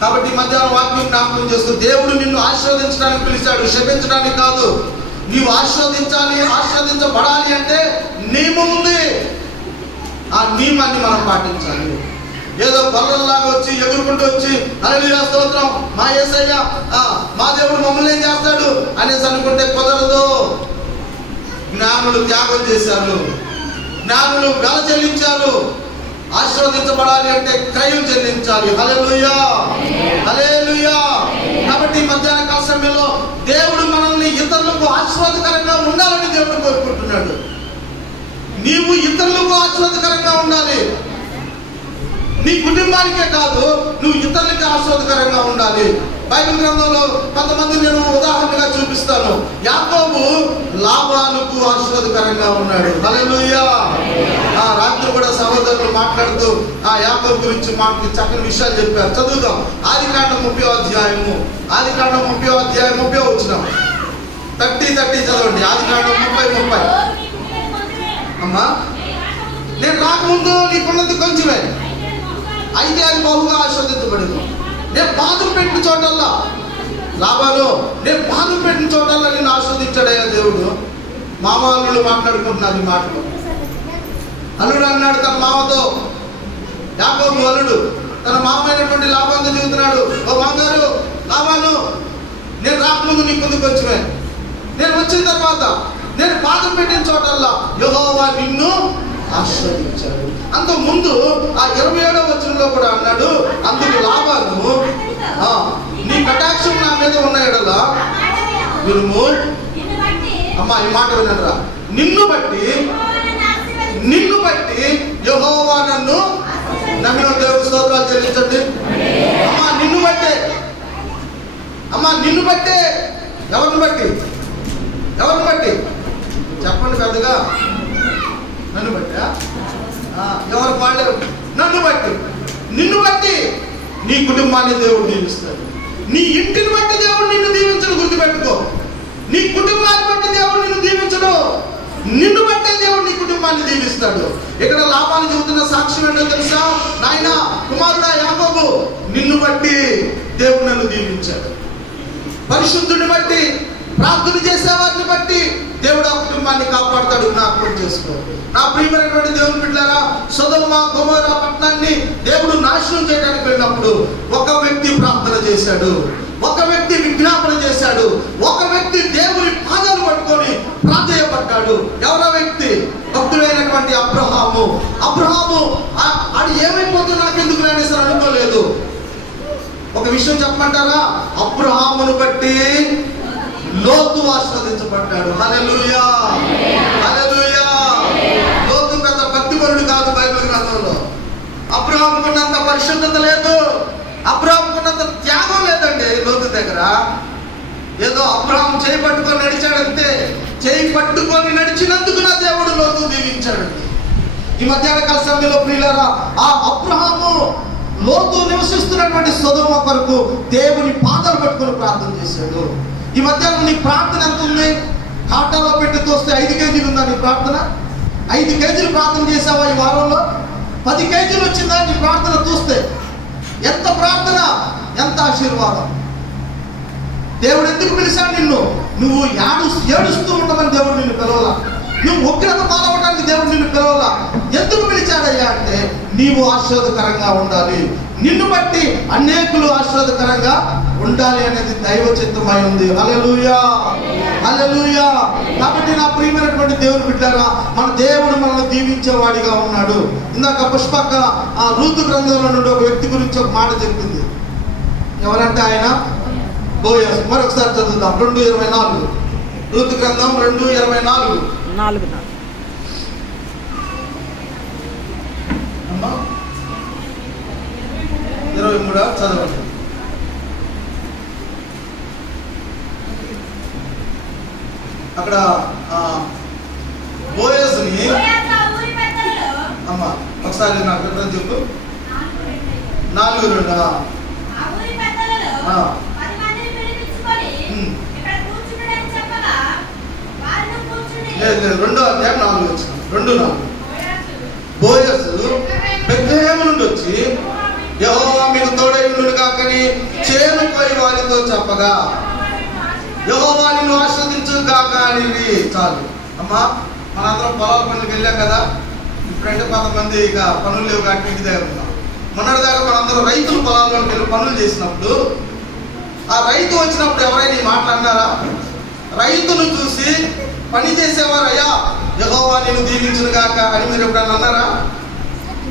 కాబట్టి మధ్యాహ్నం వాక్యం జ్ఞాపకం చేస్తూ, దేవుడు నిన్ను ఆశీర్వదించడానికి పిలిచాడు, శపించడానికి కాదు. నీవు ఆశీర్వదించబడాలి అంటే నియమం ఉంది. ఆ నియమాన్ని మనం పాటించాలి. ఏదో గొల్లల్లాగా వచ్చి ఎగురుకుంటూ వచ్చి హల్లెలూయా స్తోత్రం, మా యేసయ్య, మా దేవుడు మమ్మల్ని ఏం చేస్తాడు అనేసి అనుకుంటే కుదరదు. జ్ఞానులు త్యాగం చేశారు, జ్ఞానులు వెల చెల్లించారు. ఆశీర్వదించబడాలి అంటే క్రయం చెల్లించాలి. హల్లెలూయా, హల్లెలూయా. కాబట్టి మధ్యాహ్న కాల సమయంలో దేవుడు మనల్ని ఇతరులకు ఆశీర్వాదకరంగా ఉండాలని దేవుడు కోరుకుంటున్నాడు. నీవు ఇతరులకు ఆశీర్వాదకరంగా ఉండాలి. నీ కుటుంబానికే కాదు, నువ్వు ఇతరులకి ఆశీర్వాదకరంగా ఉండాలి. బైబిల్ గ్రంథంలో కొంతమంది నేను ఉదాహరణగా చూపిస్తాను. యాకోబు లాబానుకు ఆశీర్వాదకరంగా ఉన్నాడు. హల్లెలూయా. రాత్రి కూడా సహోదరులు మాట్లాడుతూ ఆ యాకోబు గురించి మాకు చక్కని విషయాలు చెప్పారు. చదువుదాం. ఆదికాండం 30వ అధ్యాయము, ఆదికాండం 30వ అధ్యాయం 30వ వచనం. 30 చదవండి. ఆదికాండం 30. అమ్మా, నేను రాకముందు నీకున్నది కొంచెమే, అయితే అది బహుగా ఆస్వాదించబడింది. నేను బాధ పెట్టిన చోటల్లా, లాభాలు నేను బాధ పెట్టిన చోటల్లా నేను ఆస్వాదించాడయ్యా దేవుడు. మామూలు మాట్లాడుకుంటున్నారు ఈ మాటలు. అల్లుడు అన్నాడు తన మామతో, యాకోబు అల్లుడు తన మామైనటువంటి లాభాలతో చెబుతున్నాడు, ఓ మామగారు లాభాలు, నేను రాకముందు నీ ముందు కొంచెమే, నేను వచ్చిన తర్వాత నేను బాధ పెట్టిన చోటల్లా యెహోవా నిన్ను ఆశీర్వదించాడు. అంత ముందు ఆ 27వ వచనంలో కూడా అన్నాడు, అందుకు లాబాను నీ కటాక్షం నా మీద ఉన్న ఎడల వినుము. అమ్మా ఈ మాట వినరా, నిన్ను బట్టి యెహోవా నన్ను నమ్మిన దేవుడు స్తోత్రాలు చెల్లించండి. అమ్మా నిన్ను బట్టే ఎవరిని బట్టి చెప్పండి పెద్దగా. నన్ను బట్టా? ఎవరు పాడారు? నిన్ను బట్టి నీ కుటుంబాన్ని దేవుడు దీవిస్తాడు. నీ ఇంటిని బట్టి దేవుడు నిన్ను దీవించడు, గుర్తుపెట్టుకో. నీ కుటుంబాన్ని బట్టి దేవుడు నిన్ను దీవించడు, నిన్ను బట్టే దేవుడు నీ కుటుంబాన్ని దీవిస్తాడు. ఇక్కడ లాభాలు చెబుతున్న సాక్ష్యం ఏంటో తెలుసా? నాయనా కుమారుడా యాకోబు, నిన్ను బట్టి దేవుడు నన్ను దీవించాడు. పరిశుద్ధుని బట్టి, ప్రార్థన చేసేవారిని బట్టి దేవుడు ఆ కుటుంబాన్ని కాపాడుతాడు. జ్ఞాపకం చేసుకో. నా ప్రియమైనటువంటి దేవుని బిడ్డలారా, సొదొమ గొమొర్రా పట్టణాన్ని దేవుడు నాశనం చేయడానికి వెళ్ళినప్పుడు ఒక వ్యక్తి ప్రార్థన చేశాడు, ఒక వ్యక్తి విజ్ఞాపన చేశాడు, ఒక వ్యక్తి దేవుని పాదాలు పట్టుకొని ప్రాధేయపడ్డాడు. ఎవరో వ్యక్తి? భక్తుడైనటువంటి అబ్రహాము. అది ఏమైపోతుందో నాకెందుకు అనేసి అనుకోలేదు. ఒక విషయం చెప్పమంటారా? అబ్రహామును బట్టి లోతు ఆశీర్వదించబడ్డాడు. హల్లెలూయా, హల్లెలూయా. లోతు పెద్ద భక్తిపరుడు కాదు బైబిల్ గ్రంథంలో. అబ్రహాముకున్నంత పరిశుద్ధత లేదు, అబ్రహాముకున్నంత త్యాగం లేదండి లోతు దగ్గర. ఏదో అబ్రహాం చేయి పట్టుకొని నడిచాడంతే. చేయి పట్టుకొని నడిచినందుకు నా దేవుడు లోతు దీవించాడండి. ఈ మధ్యాహ్న కాల సమయంలో ప్రియులారా, ఆ అబ్రహాము లోతు నివసిస్తున్నటువంటి సొదొమ కొరకు దేవుని పాదాలు పట్టుకొని ప్రార్థన చేశాడు. ఈ మధ్యాహ్నం నీ ప్రార్థన ఎంత ఉంది? ఖాతాలో పెట్టి తోస్తే 5 కేజీలు ఉందా నీ ప్రార్థన? 5 కేజీలు ప్రార్థన చేసావా ఈ వారంలో? 10 కేజీలు వచ్చిందా నీ ప్రార్థన చూస్తే? ఎంత ప్రార్థన, ఎంత ఆశీర్వాదం. దేవుడు ఎందుకు పిలిచాడు నిన్ను? నువ్వు ఏడుస్తూ ఉండమని దేవుడు నిన్ను పిలవలా. నువ్వు ఉగ్రత పాలవడానికి దేవుడు నిన్ను పిలవలా. ఎందుకు పిలిచాడయ్యా అంటే నీవు ఆశీర్వాదకరంగా ఉండాలి, నిన్ను బట్టి అనేకులు ఆశీర్వాదకరంగా ఉండాలి అనేది దైవ చిత్తమై ఉంది. హల్లెలూయా, హల్లెలూయా. కాబట్టి నా ప్రియమైనటువంటి దేవుని బిడ్డలారా, మన దేవుడు మనల్ని దీవించేవాడిగా ఉన్నాడు. ఇందాక పుష్పక ఆ రూతు గ్రంథంలో నుండి ఒక వ్యక్తి గురించి ఒక మాట చెప్పింది. ఎవరంటే ఆయన బోయస్. మరొకసారి చదువుదాం. 2:24 రూతు గ్రంథం 2:24. 23 చదవండి. అక్కడ బోయస్ని అమ్మ ఒకసారి నాకు ఎప్పుడు చెప్పు. 4:2 లేదు 2వ అధ్యాయం 4 వచ్చిన 2:4. బోయస్ బెత్లెహేము నుండి వచ్చి యెహోవా మీకు తోడై ఉండును గాకని చేను కోయి వారితో చెప్పగా యెహోవా నిన్ను ఆశీర్వదించు గాక అని. చాలు అమ్మా, మనందరం పొలాల పనులకు వెళ్ళాం కదా. ఇప్పుడంటే కొంతమంది ఇక పనులు లేవు కాబట్టి ఇంటి దగ్గర ఉన్నాం. మొన్నటి దాకా మనందరం రైతులు పొలాల్లోకి వెళ్ళి పనులు చేసినప్పుడు ఆ రైతు వచ్చినప్పుడు ఎవరైనా ఈ మాటలు అన్నారా? రైతును చూసి పని చేసేవారు అయ్యా యెహోవా నిన్ను దీవించును గాక అని మీరు ఎప్పుడన్నా అన్నారా?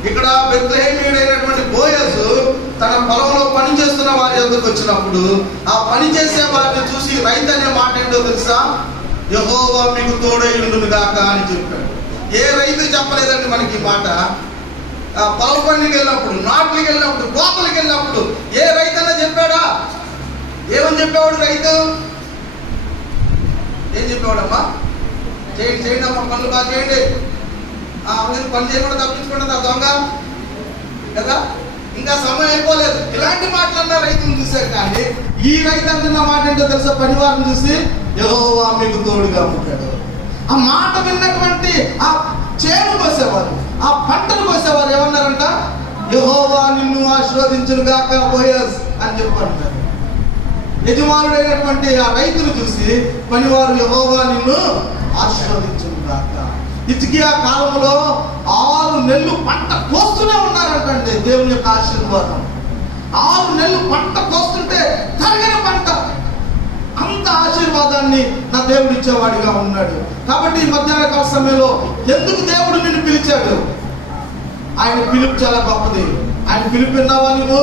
ఇక్కడ బెత్లెహేమీయుడైనటువంటి బోయస్ తన పొలంలో పని చేస్తున్న వారి యొద్దకు వచ్చినప్పుడు ఆ పని చేసే వారిని చూసి రైతు అనే మాట ఏంటో తెలుసా? యెహోవా మీకు తోడై ఉండును గాక అని చెప్పాడు. ఏ రైతు చెప్పలేదండి మనకి ఈ మాట. పొలం పనికి వెళ్ళినప్పుడు, నాట్లకి వెళ్ళినప్పుడు, కోతలకి వెళ్ళినప్పుడు ఏ రైతు అన్నా చెప్పాడా? ఏమని చెప్పేవాడు రైతు? ఏం చెప్పేవాడమ్మా? చేయండి అమ్మా, పనులు బాగా చేయండి, పని చేయకుండా తప్పించుకుంటుంది ఆ దొంగ కదా. ఇంకా సమయం అయిపోలేదు. ఇలాంటి మాటలన్నా రైతును చూశారు. కానీ ఈ రైతు అంటున్న మాట ఏంటో తెలుసా? పనివారిని చూసి యెహోవా మీకు తోడుగా ఉంటాడు. ఆ మాట విన్నటువంటి ఆ చేను కోసేవారు, ఆ పంటలు కోసేవారు ఏమన్నారంట? యెహోవా నిన్ను ఆశీర్వదించును గాక బోయస్ అని చెప్పంటారు. యజమానుడైనటువంటి ఆ రైతును చూసి పనివారు యెహోవా నిన్ను ఆశీర్వదించును గాక. హిజ్కియా కాలంలో 6 నెలలు పంట కోస్తూనే ఉన్నారంటండి. దేవుని యొక్క ఆశీర్వాదం. 6 నెలలు పంట కోస్తుంటే తరగని పంట. అంత ఆశీర్వాదాన్ని నా దేవుడు ఇచ్చేవాడిగా ఉన్నాడు. కాబట్టి ఈ మధ్యాహ్న కాల సమయంలో ఎందుకు దేవుడు నిన్ను పిలిచాడు? ఆయన పిలుపు చాలా గొప్పది. ఆయన పిలుపు విన్నావా నువ్వు?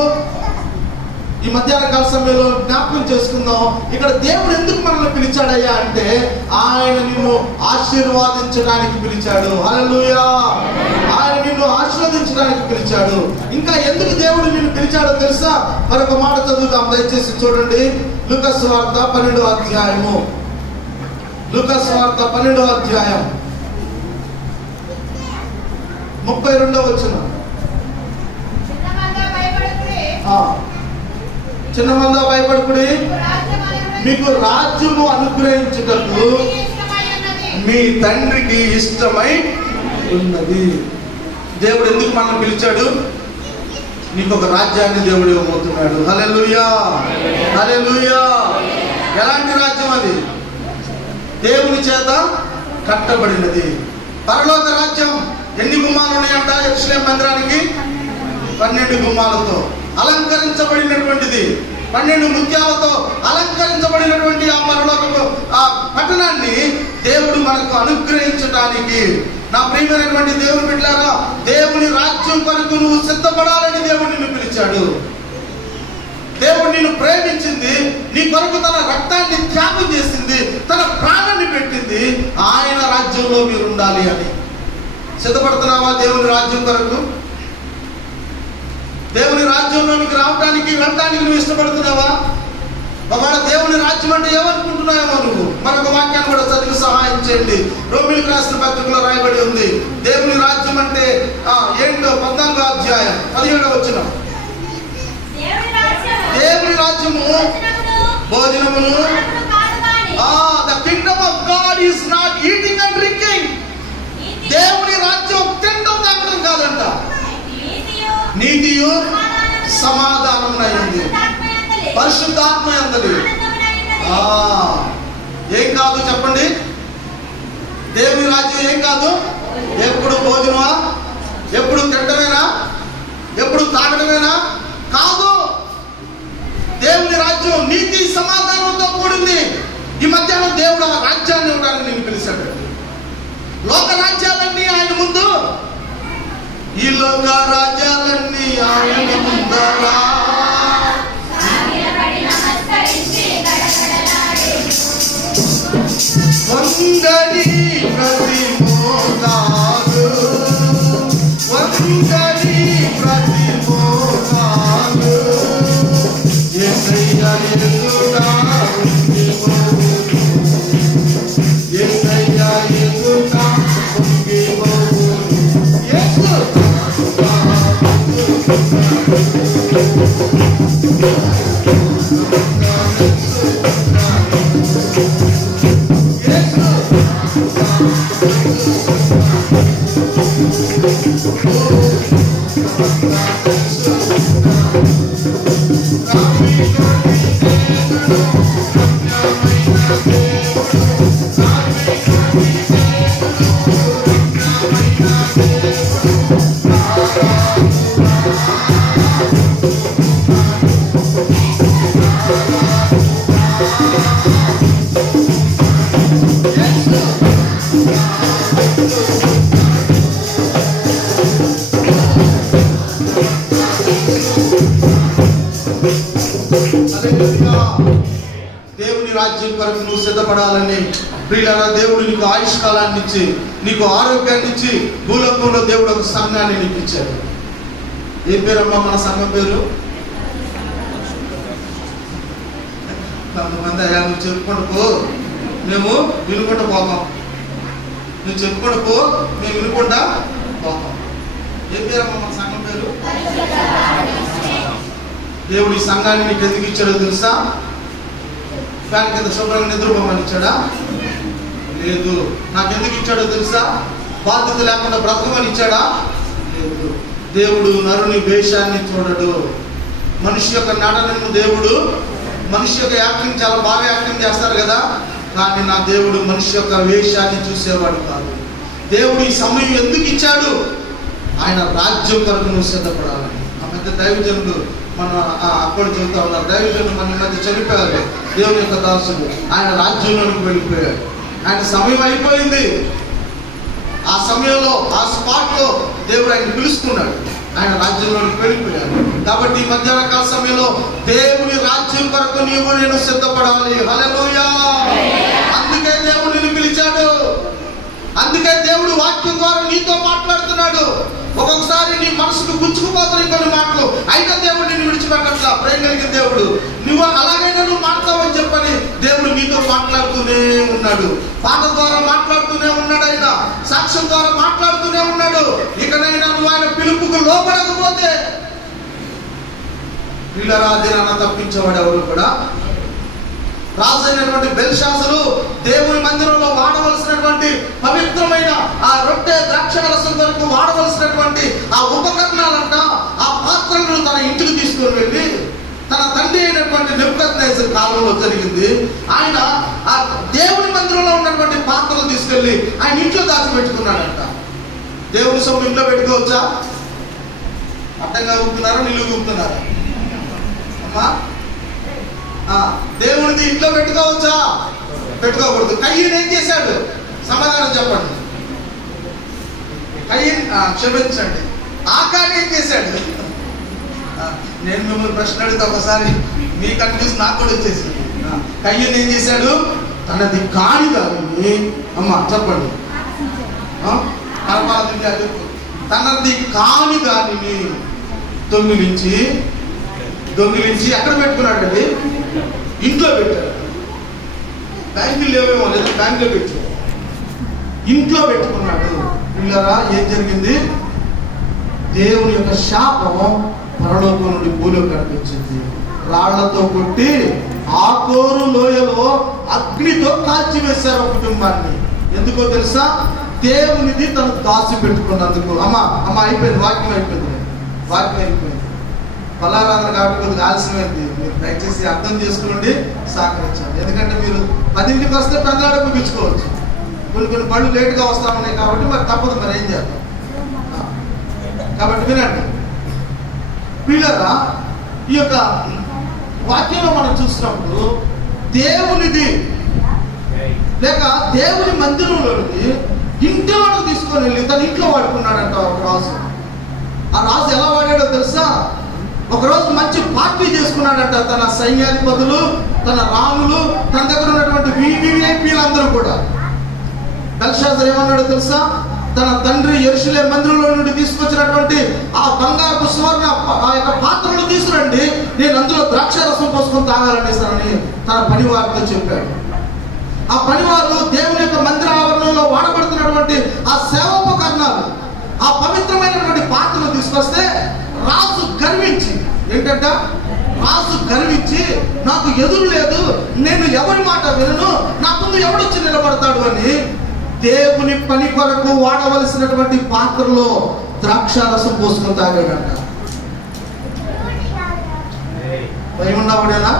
ఈ మధ్యాహ్న కాల సమయంలో జ్ఞాపకం చేసుకుందాం. ఇక్కడ దేవుడు ఎందుకు మనల్ని పిలిచాడయ్యా అంటే ఆయన నిన్ను ఆశీర్వాదించడానికి పిలిచాడు. హల్లెలూయా. ఆయన నిన్ను ఆశీర్వదించడానికి పిలిచాడు. ఇంకా ఎందుకు దేవుడు నిన్ను పిలిచాడో తెలుసా? మరొక మాట చదువుతాం, దయచేసి చూడండి. లూకా సువార్త 12వ అధ్యాయము. లూకా సువార్త 12వ అధ్యాయం 32వ వచనం. చిన్న మంద భయపడుకుడి, మీకు రాజ్యము అనుగ్రహించుటకు మీ తండ్రికి ఇష్టమై ఉన్నది. దేవుడు ఎందుకు మనల్ని పిలిచాడు? నీకు ఒక రాజ్యాన్ని దేవుడు ఇవ్వబోతున్నాడు. హల్లెలూయా, హల్లెలూయా. ఎలాంటి రాజ్యం అది? దేవుని చేత కట్టబడినది. పరలోక రాజ్యం. ఎన్ని గుమ్మాలు ఉన్నాయంట యెరూషలేము మందిరానికి? 12 గుమ్మాలతో అలంకరించబడినటువంటిది. 12 ముత్యాలతో అలంకరించబడినటువంటి ఆ పరలోకపు ఆ పట్టణాన్ని దేవుడు మనకు అనుగ్రహించడానికి. నా ప్రియమైనటువంటి దేవుని బిడ్డలారా, దేవుని రాజ్యం కొరకు నువ్వు సిద్ధపడాలని దేవుడు నిన్ను పిలిచాడు. దేవుడు నిన్ను ప్రేమించింది, నీ కొరకు తన రక్తాన్ని త్యాగం చేసింది, తన ప్రాణాన్ని పెట్టింది ఆయన రాజ్యంలో మీరు ఉండాలి అని. సిద్ధపడుతున్నావా దేవుని రాజ్యం కొరకు? దేవుని రాజ్యంలోనికి రావడానికి వెళ్ళడానికి నువ్వు ఇష్టపడుతున్నావా? ఒకవేళ దేవుని రాజ్యం అంటే ఏమనుకుంటున్నావేమో నువ్వు. మరొక వాక్యాన్ని కూడా చదివి సహాయం చేయండి. రోమిలకు రాసిన పత్రికలో రాయబడి ఉంది దేవుని రాజ్యం అంటే ఏంటో. 14వ అధ్యాయం 17వ వచనం. దేవుని రాజ్యము భోజనమును. The kingdom of God is not eating and drinking. దేవుని రాజ్యం తినడం తాగడం కాదంట. నీతియు సమాధానమునైంది పరిశుద్ధాత్మ యందలి. ఏం కాదు చెప్పండి? దేవుని రాజ్యం ఏం కాదు? ఎప్పుడు భోజనమా? ఎప్పుడు తినడమేనా? ఎప్పుడు తాగడమేనా? కాదు. దేవుని రాజ్యం నీతి సమాధానంతో కూడింది. ఈ మధ్యాహ్నం దేవుడు ఆ రాజ్యాన్ని ఇవ్వడానికి నేను పిలిచాడు. లోక రాజ్యాలన్నీ ఆయన ముందు, ఈ లోక రాజ్యాలన్నీ ఆయన ముందరా వంగడి ప్రతి మోతాదు, వంగడి ప్రతి మోతాదు యేసయ్య యేసుడా యేసయ్య యేసుడా దేవుని రాజ్యం కొరకు నువ్వు సిద్ధపడాలని ప్రియులారా, దేవుడు నీకు ఆయుష్కాలాన్ని ఇచ్చి, నీకు ఆరోగ్యాన్ని ఇచ్చి, భూలోకంలో దేవుడు ఒక సంఘాన్ని నీకు ఇచ్చాడు. ఏ పేరమ్మా మన సంఘం పేరు? కొంతమంది అయ్యా నువ్వు చెప్పుకుంటూ పో, మేము వినుకుంటూ పోతాం. నువ్వు చెప్పుకుంటూ పో, మేము వినుకుంటా పోతాం. ఏ పేరమ్మా మన సంఘం పేరు? దేవుడు ఈ సంఘాన్ని నీకు ఎందుకు ఇచ్చాడో తెలుసా? ఫ్యాన్ కింద శుభ్రంగా నిద్రపోమని ఇచ్చాడా? లేదు. నాకు ఎందుకు ఇచ్చాడో తెలుసా? బాధ్యత లేకుండా బ్రతకమని ఇచ్చాడా? లేదు. దేవుడు నరుని వేషాన్ని చూడడు. మనిషి యొక్క నటనను దేవుడు, మనిషి యొక్క యాక్టింగ్ చాలా బాగా యాక్టింగ్ చేస్తారు కదా, కానీ నా దేవుడు మనిషి యొక్క వేషాన్ని చూసేవాడు కాదు. దేవుడు ఈ సమయం ఎందుకు ఇచ్చాడు? ఆయన రాజ్యం కొరకు నువ్వు సిద్ధపడాలని. ఆ మధ్య దైవజనుడు మన అప్పుడు చెబుతా ఉన్నారు, దైవజనుడు మన మధ్య చనిపోయారు. దేవుని యొక్క దాసుడు ఆయన రాజ్యంలోనికి వెళ్ళిపోయాడు. ఆయన సమయం అయిపోయింది. ఆ సమయంలో ఆ స్పాట్లో దేవుడు ఆయన పిలుస్తున్నాడు, ఆయన రాజ్యంలోకి వెళ్ళిపోయాడు. కాబట్టి ఈ మధ్యాహ్న కాల సమయంలో దేవుని రాజ్యం కొరకు నీవు నేను సిద్ధపడాలి. హల్లెలూయా. అందుకే దేవుడు నిన్ను పిలిచాడు, అందుకే దేవుడు వాక్యం ద్వారా నీతో మాట్లాడుతున్నాడు. ఒక్కొక్కసారి నీ మనసుకు గుచ్చుకుపోతాయి కొన్ని మాటలు, అయినా దేవుడు నిన్ను విడిచిపెట్టట్లా. ప్రేమ కలిగిన దేవుడు, నువ్వు అలాగైనా నువ్వు మాట్లాడవని చెప్పని దేవుడు నీతో మాట్లాడుతూనే ఉన్నాడు. పాట ద్వారా మాట్లాడుతూనే ఉన్నాడు, ఆయన సాక్ష్యం ద్వారా మాట్లాడుతూనే ఉన్నాడు. ఇకనైనా నువ్వు ఆయన పిలుపుకు లోపడకపోతే వీళ్ళరాజున తప్పించేవాడు ఎవరు కూడా. రాజైనటువంటి బెల్షాజరు దేవుని మందిరంలో వాడవలసినటువంటి పవిత్రమైన ఆ రొట్టె ద్రాక్షారసం వరకు వాడవలసినటువంటి ఆ ఉపకరణాలంట, ఆ పాత్రలను తన ఇంటికి తీసుకొని వెళ్ళి తన తండ్రి అయినటువంటి నెబుకద్నెజర్ కాలంలో జరిగింది. ఆయన ఆ దేవుని మందిరంలో ఉన్నటువంటి పాత్రలు తీసుకెళ్లి ఆయన ఇంట్లో దాచిపెట్టుకున్నాడంట. దేవుని సొమ్ము ఇంట్లో పెట్టుకోవచ్చా? అడ్డంగా ఊపుతున్నారా, నిలువు ఊపుతున్నారా అమ్మా? దేవుడిది ఇంట్లో పెట్టుకోవచ్చా? పెట్టుకోకూడదు. కయ్యను ఏం చేశాడు? సమాధానం చెప్పండి. కయ్యను క్షమించండి, ఆకాని ఏం చేశాడు? నేను మిమ్మల్ని ప్రశ్న అడిగితే ఒకసారి మీ కన్ఫ్యూజ్ నాకు కూడా వచ్చేసింది. కయ్యను ఏం చేశాడు? తనది కాని దానిని, అమ్మ చెప్పండి, తనది కాని దానిని దొంగిలించి ఎక్కడ పెట్టుకున్నాడు అండి? ఇంట్లో పెట్టాడు. బ్యాంకులు లేవేమో, లేదా బ్యాంకులో పెట్టు, ఇంట్లో పెట్టుకున్నాడు. పిల్లరా, ఏం జరిగింది? దేవుని యొక్క శాపం పరలోకం నుండి భూలోకి కనిపించింది. రాళ్లతో కొట్టి ఆకోరు లోయలో అగ్నితో కాల్చివేశారు ఆ కుటుంబాన్ని. ఎందుకో తెలుసా? దేవునిది తను దాచి పెట్టుకున్నందుకు. అమ్మ అయిపోయింది, వాక్యం అయిపోయింది. పలారాధన కాబట్టి కొద్దిగా ఆలస్యమైంది. మీరు దయచేసి అర్థం చేసుకోండి, సహకరించండి. ఎందుకంటే మీరు 10ంటికి వస్తే పెద్దలాడ ముగించుకోవచ్చు. కొన్ని బళ్ళు లేటుగా వస్తా ఉన్నాయి కాబట్టి మరి తప్పదు, మరి ఏం చేద్దాం. కాబట్టి వినండి పిల్లరా, ఈ యొక్క వాక్యంలో మనం చూసినప్పుడు దేవునిది లేక దేవుని మందిరంలోని ఇంటిలోకి తీసుకొని వెళ్ళి తన ఇంట్లో వాడుకున్నాడంట ఒక రాజు. ఆ రాజు ఎలా వాడాడో తెలుసా? ఒకరోజు మంచి పార్టీ చేసుకున్నాడంట. తన సైన్యాధిపతులు, తన రాణులు, తన దగ్గర ఉన్నటువంటి వివిఐపీలందరూ కూడా. బెల్షాజర్ ఏమన్నాడో తెలుసా? తన తండ్రి యెరూషలేము మందిరంలో నుండి తీసుకొచ్చినటువంటి ఆ బంగారపు సువర్ణ ఆ యొక్క పాత్రలు తీసుకురండి, నేను అందులో ద్రాక్షారసం పోసుకొని తాగాలనేసానని తన పనివారితో చెప్పాడు. ఆ పనివారు దేవుని యొక్క మందిర ఆవరణలో వాడబడుతున్నటువంటి ఆ సేవోపకరణాలు, ఆ పవిత్రమైనటువంటి పాత్రలు తీసుకొస్తే రాజు గర్వించి, ఏంటంట? రాజు గర్వించి నాకు ఎదురు లేదు, నేను ఎవరి మాట వినను, నా ముందు ఎవడొచ్చి నిలబడతాడు అని దేవుని పని కొరకు వాడవలసినటువంటి పాత్రలో ద్రాక్షారసం పోసుకొని తాగాడంట. భయం ఉన్నవాడేనా?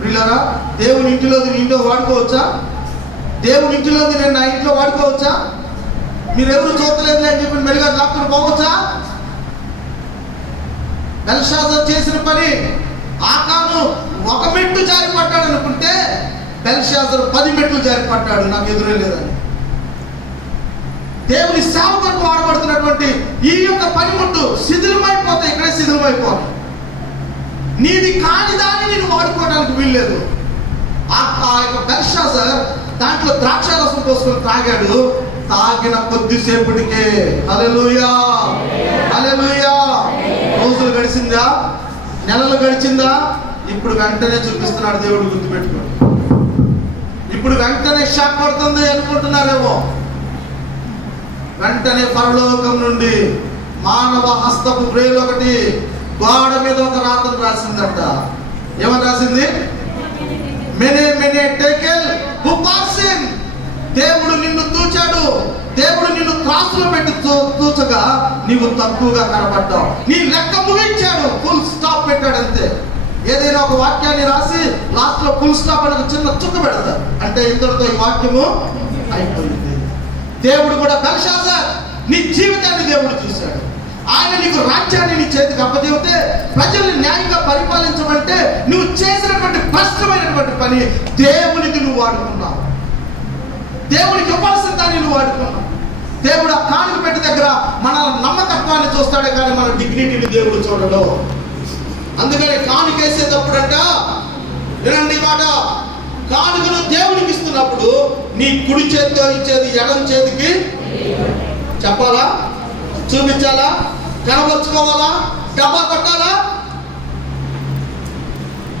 పిల్లరా, దేవుని ఇంటిలోది నీ ఇంట్లో వాడుకోవచ్చా? దేవుని ఇంటిలోది నేను నా ఇంట్లో వాడుకోవచ్చా? మీరెవరు చూడలేదు అని చెప్పి మెరుగా దాక్కుని పోవచ్చా? బెల్షాజర్ చేసిన పని, ఆకాను 1 మెట్టు జారి పడ్డాడు అనుకుంటే బెల్షాజర్ 10 మెట్లు జారి పడ్డాడు, నాకు ఎదురే లేదని. దేవుని సేవకులకు వాడబడుతున్నటువంటి ఈ యొక్క పనిముట్టు శిథిలమైపోతే ఇక్కడే శిథిలమైపోవాలి. నీది కాని దాన్ని నేను వాడుకోవడానికి వీల్లేదు. ఆ యొక్క బెల్షాజర్ దాంట్లో ద్రాక్షారసం పోసుకొని తాగాడు. తాగిన కొద్దిసేపటికే హల్లెలూయా హల్లెలూయా. రోజులు గడిచిందా? నెలలు గడిచిందా? ఇప్పుడు వెంటనే చూపిస్తున్నాడు దేవుడు, గుర్తుపెట్టుకోండి. ఇప్పుడు వెంటనే షాక్ పడుతుంది అనుకుంటున్నారేమో. వెంటనే పరలోకం నుండి మానవ హస్తపు బ్రేలు ఒకటి గోడ మీద ఒక రాతను రాసిందంట. ఏమని రాసింది? మెనే మెనే టేకెల్ హుపాసిన్. దేవుడు నిన్ను తూచాడు, దేవుడు నిన్ను త్రాసులో పెట్టి తూచగా నీవు తక్కువగా కనబడ్డావు, నీ లెక్క ముగించాడు, ఫుల్ స్టాప్ పెట్టాడు అంతే. ఏదైనా ఒక వాక్యాన్ని రాసి లాస్ట్ లో ఫుల్ స్టాప్ అని చిన్న చుక్క పెడతారు, అంటే ఇంతటితో ఈ వాక్యము అయిపోయింది. దేవుడు కూడా బెల్షాజర్ నీ జీవితాన్ని దేవుడు చూశాడు. ఆయన నీకు రాజ్యాన్ని నీ చేతికి అప్పచెబితే ప్రజల్ని న్యాయంగా పరిపాలించమంటే నువ్వు చేసినటువంటి కష్టమైనటువంటి పని దేవునికి నువ్వు వాడుకున్నావు. దేవుడికి ఇవ్వాల్సిన దాన్ని నువ్వు వాడుకున్నావు. దేవుడు ఆ కానుక పెట్టి దగ్గర మన నమ్మకత్వాన్ని చూస్తాడే కానీ మన డిగ్నిటీని దేవుడు చూడడు. అందుకని కానుక వేసేటప్పుడంట, వినండి ఈ మాట, కానుకను దేవుడికి ఇస్తున్నప్పుడు నీ కుడి చేతితో ఇచ్చేది ఎడం చేతికి చెప్పాలా, చూపించాలా, కనబరుచుకోవాలా, డబ్బా కొట్టాలా?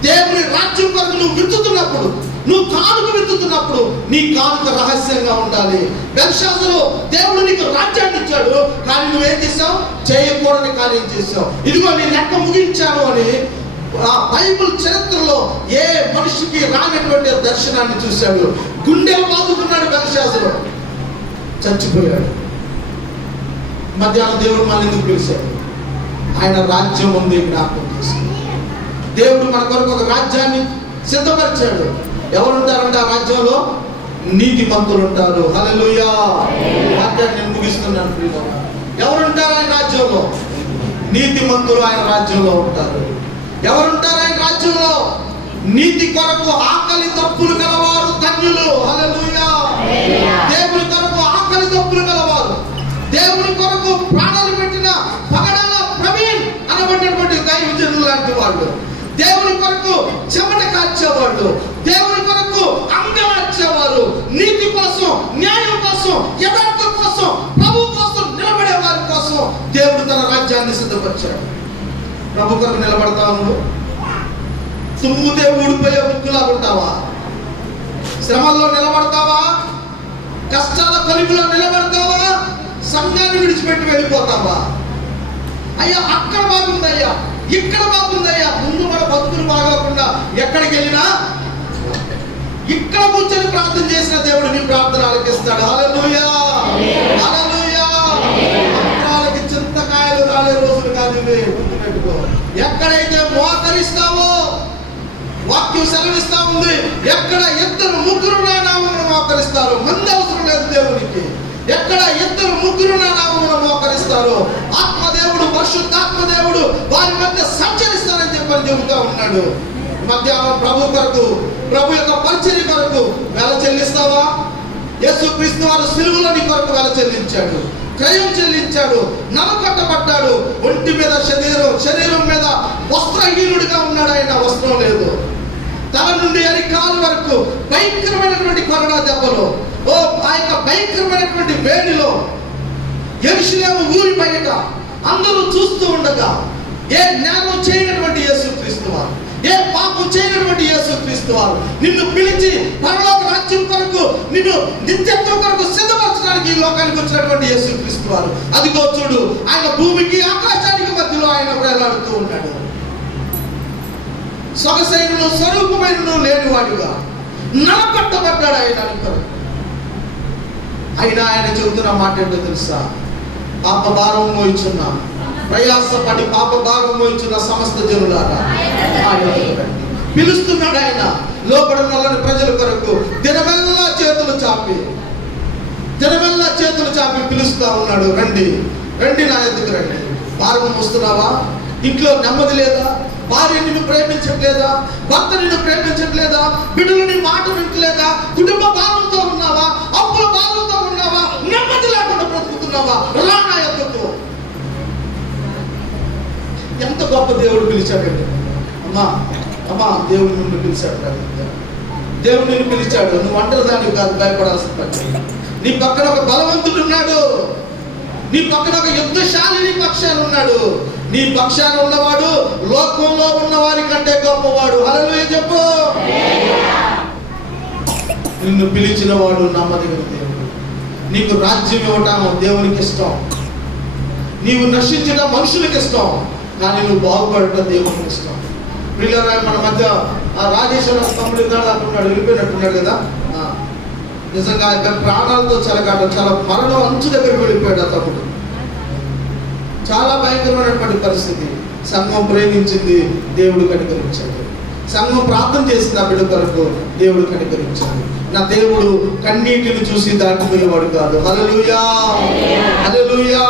దేవుని రాజ్యం కొరకు నువ్వు విత్తుతున్నప్పుడు, నువ్వు కానుక విత్తుతున్నప్పుడు నీ కానుక రహస్యంగా ఉండాలి. బెల్షాజరు దేవుడు నీకు రాజ్యాన్ని ఇచ్చాడు, కానీ నువ్వేం చేసావు? చేయకూడని కార్యం చేసావు. ఇదిగో నీ లెక్క ముగించాను అని ఆ బైబిల్ చరిత్రలో ఏ మనిషికి రానటువంటి దర్శనాన్ని చూశాడు. గుండెలు బాదుకున్నాడు బెల్షాజరు, చచ్చిపోయాడు. మధ్యాహ్నం దేవుడు మళ్ళీ ఎందుకు పిలిచాడు? ఆయన రాజ్యం ఉంది జ్ఞాపకం చేసుకుని. దేవుడు మన కొరకు ఒక రాజ్యాన్ని సిద్ధపరిచాడు. ఎవరుంటారంటే ఆ రాజ్యంలో? నీతిమంతులు ఉంటారు. హల్లెలూయా. వాక్యాన్ని నేను ముగిస్తున్నాను ప్రియులారా. ఎవరుంటారు ఆయన రాజ్యంలో? నీతిమంతులు ఆయన రాజ్యంలో ఉంటారు. ఎవరుంటారు ఆయన రాజ్యంలో? నీతి కొరకు ఆకలి తప్పులు గలవారు ధన్యులు. హల్లెలూయా. దేవుని కొరకు ఆకలి తప్పులు గలవారు, దేవుని కొరకు ప్రాణాలు పెట్టిన పగడాల ప్రవీణ్ అనబడినటువంటి దైవజనులు లాంటి వాళ్ళు, దేవుని కొరకు చెమట కాచేవాళ్ళు, దేవుని కొరకు అంగలార్చేవారు, నీతి కోసం, న్యాయం కోసం, యథార్థం కోసం, ప్రభు కోసం నిలబడే వారి కోసం దేవుడు తన రాజ్యాన్ని సిద్ధపరిచాడు. ప్రభు కొరకు నిలబడతావు నువ్వు? తుమ్ముతే ఊడిపోయే ముక్కులా ఉంటావా? శ్రమల్లో నిలబడతావా? కష్టాల కొలిమిలో నిలబడతావా? సంఘాన్ని విడిచిపెట్టి వెళ్ళిపోతావా? అయ్యా అక్కడ బాగుందయ్యా, ఇక్కడ బాగుందయ్యా, ముందు మన బతుకులు బాగోకుండా ఎక్కడికి వెళ్ళినా ఇక్కడ కూర్చొని ప్రార్థన చేసిన దేవుడు నీ ప్రార్థన ఆలకిస్తాడు. హల్లెలూయా, హల్లెలూయా. మంత్రాలకి చింతకాయలు రాలే రోజులు కాదు ఇవి, గుర్తుపెట్టుకో. ఎక్కడైతే మోకరిస్తావో, వాక్యం సెలవిస్తా ఉంది, ఎక్కడ ఇద్దరు ముగ్గురు నా నామమున మోకరిస్తారు, మంది అవసరం లేదు దేవునికి. ఎక్కడ ఇద్దరు ముగ్గురు నా నామమున మోకరిస్తారు, ఆత్మదేవుడు, పరిశుద్ధాత్మదేవుడు వారి మధ్య సంచరిస్తారని చెప్పని చెబుతా ఉన్నాడు. మధ్యాహ్నం ప్రభు కొరకు, ప్రభు యొక్క పరిచర్య కొరకు వెల చెల్లిస్తావా? యేసుక్రీస్తు వారు సిలువలో నీ కొరకు వెల చెల్లించాడు, క్రయం చెల్లించాడు, నలకట్టబడ్డాడు. ఒంటి మీద శరీరం మీద వస్త్రహీనుడిగా ఉన్నాడు ఆయన, వస్త్రం లేదు. తల నుండి అరికాలు వరకు భయంకరమైనటువంటి కొరడా దెబ్బలు, ఆ యొక్క భయంకరమైనటువంటి వేడిలో యెరూషలేము ఊరి బయట అందరూ చూస్తూ ఉండగా, ఏ నేరం చేయనటువంటి యేసుక్రీస్తు వారు, ఏ పాపం చేయనటువంటి యేసుక్రీస్తు వారు నిన్ను పిలిచి పరలోక రాజ్యం కొరకు, నిన్ను నిత్యత్వం కొరకు సిద్ధపరచడానికి ఈ లోకానికి వచ్చినటువంటి యేసుక్రీస్తు వారు. అదిగో చూడు, ఆయన భూమికి ఆకాశానికి మధ్యలో ఆయన వేలాడుతూ ఉన్నాడు. సొగసైనను స్వరూపమైనను లేనివాడుగా నలకట్టబడ్డాడు ఆయన కొరకు. అయినా ఆయన చెబుతున్న మాట ఏంటో తెలుసా? పాప భారం మోయించున్నా, ప్రయాసపడి పాప భారం మోయించున్న సమస్త జనులారా పిలుస్తున్నాడు ఆయన. లోపడున్న ప్రజల కొరకు దినమెల్లా చేతులు చాపి పిలుస్తా ఉన్నాడు. రండి రండి, నా ఎద్దుకు రండి. భారం మోస్తున్నావా? ఇంట్లో నెమ్మది లేదా? భార్య నిన్ను ప్రేమించట్లేదా? భర్త నిన్ను ప్రేమించట్లేదా? బిడ్డలు నీ మాట వింటలేదా? కుటుంబ భారంతో ఉన్నావా? అప్పుల భారంతో ఉన్నావా? నెమ్మది లేకుండా బ్రతుకుతున్నావా? రా నా ఎద్దుకు. ఎంత గొప్ప దేవుడు పిలిచాడండి. అమ్మా దేవుడు నిన్ను పిలిచాడు. దేవుడు నిన్ను పిలిచాడు. నువ్వు ఒంటరి దానికి కాదు భయపడాల్సిన పని. నీ పక్కన ఒక బలవంతుడు ఉన్నాడు, నీ పక్కన ఒక యుద్ధశాలి నీ పక్షాన ఉన్నాడు. నీ పక్షాన ఉన్నవాడు లోకంలో ఉన్న వారి కంటే గొప్పవాడు. హల్లెలూయా చెప్పు. నిన్ను పిలిచిన వాడు నమ్మదగిన దేవుడు. నీకు రాజ్యం ఇవ్వటం దేవునికి ఇష్టం, నీవు నశించడం మనుషులకు ఇష్టం, కానీ నువ్వు బాగుపడటం దేవునికి ఇష్టం. పిల్లలు మన మధ్య రాజేశ్వర తమ్ముడు అంటున్నాడు, వెళ్ళిపోయినట్టున్నాడు కదా. నిజంగా ప్రాణాలతో చెలగాటం, చాలా మరణం అంచు దగ్గరికి వెళ్ళిపోయాడు ఆ తమ్ముడు. చాలా భయంకరమైనటువంటి పరిస్థితి. సంఘం ప్రేమించింది, దేవుడు కనికరించాడు. సంఘం ప్రార్థన చేసింది ఆ బిడ్డ కొరకు, దేవుడు కనికరించాడు. నా దేవుడు కన్నీటిని చూసి దాటిపోయేవాడు కాదు. హల్లెలూయా, హల్లెలూయా.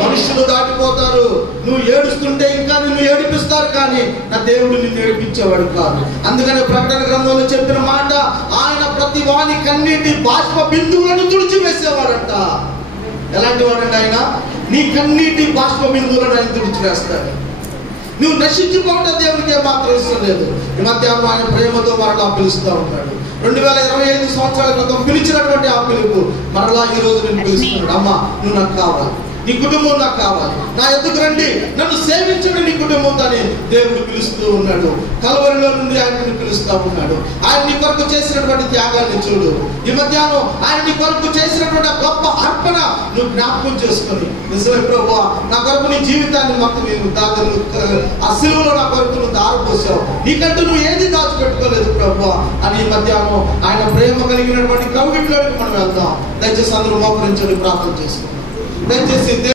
మనుషులు దాటిపోతారు, నువ్వు ఏడుస్తుంటే ఇంకా నిన్ను ఏడిపిస్తారు, కానీ నా దేవుడు నిన్ను ఏడిపించేవాడు కాదు. అందుకనే ప్రకటన గ్రంథంలో చెప్పిన మాట, ఆయన ప్రతి వాని కన్నీటి బాష్ప బిందువులను తుడిచివేసేవాడంట. ఎలాంటి వాడండి ఆయన? నీ కన్నీటి బాష్ప బిందువులను ఆయన తుడిచివేస్తాడు. నువ్వు నశించుకోవటం దేవునికి ఏమాత్రం ఇష్టం లేదు. ఈ మధ్యాహ్నం ఆయన ప్రేమతో మరలా పిలుస్తూ ఉంటాడు. 2025 సంవత్సరాల క్రితం పిలిచినటువంటి ఆ పిలుపు మరలా ఈ రోజు నేను పిలుస్తున్నాడు. అమ్మా, నువ్వు నాకు కావాలి, నీ కుటుంబం నాకు కావాలి, నా ఎద్దుకు రండి, నన్ను సేవించండి నీ కుటుంబం అని దేవుడు పిలుస్తూ ఉన్నాడు. కల్వరిలో నుండి ఆయనని పిలుస్తూ ఉన్నాడు. ఆయన నీ కొరకు చేసినటువంటి త్యాగాన్ని చూడు. ఈ మధ్యాహ్నం ఆయన నీ కొరకు చేసినటువంటి గొప్ప అర్పణ నువ్వు జ్ఞాపకం చేసుకొని, నిజమే ప్రభువా, నా కొరకు నీ జీవితాన్ని మొత్తం ఆ సిలువలో నా కొరకు నువ్వు దారిపోసావు, నీకంటూ నువ్వు ఏది దాచిపెట్టుకోలేదు ప్రభువా అని ఈ మధ్యాహ్నం ఆయన ప్రేమ కలిగినటువంటి కవిట్లోకి మనం వెళ్దాం. దయచేసి అందరూ మోకరించండి, ప్రార్థన చేసుకుందాం. దయచేసి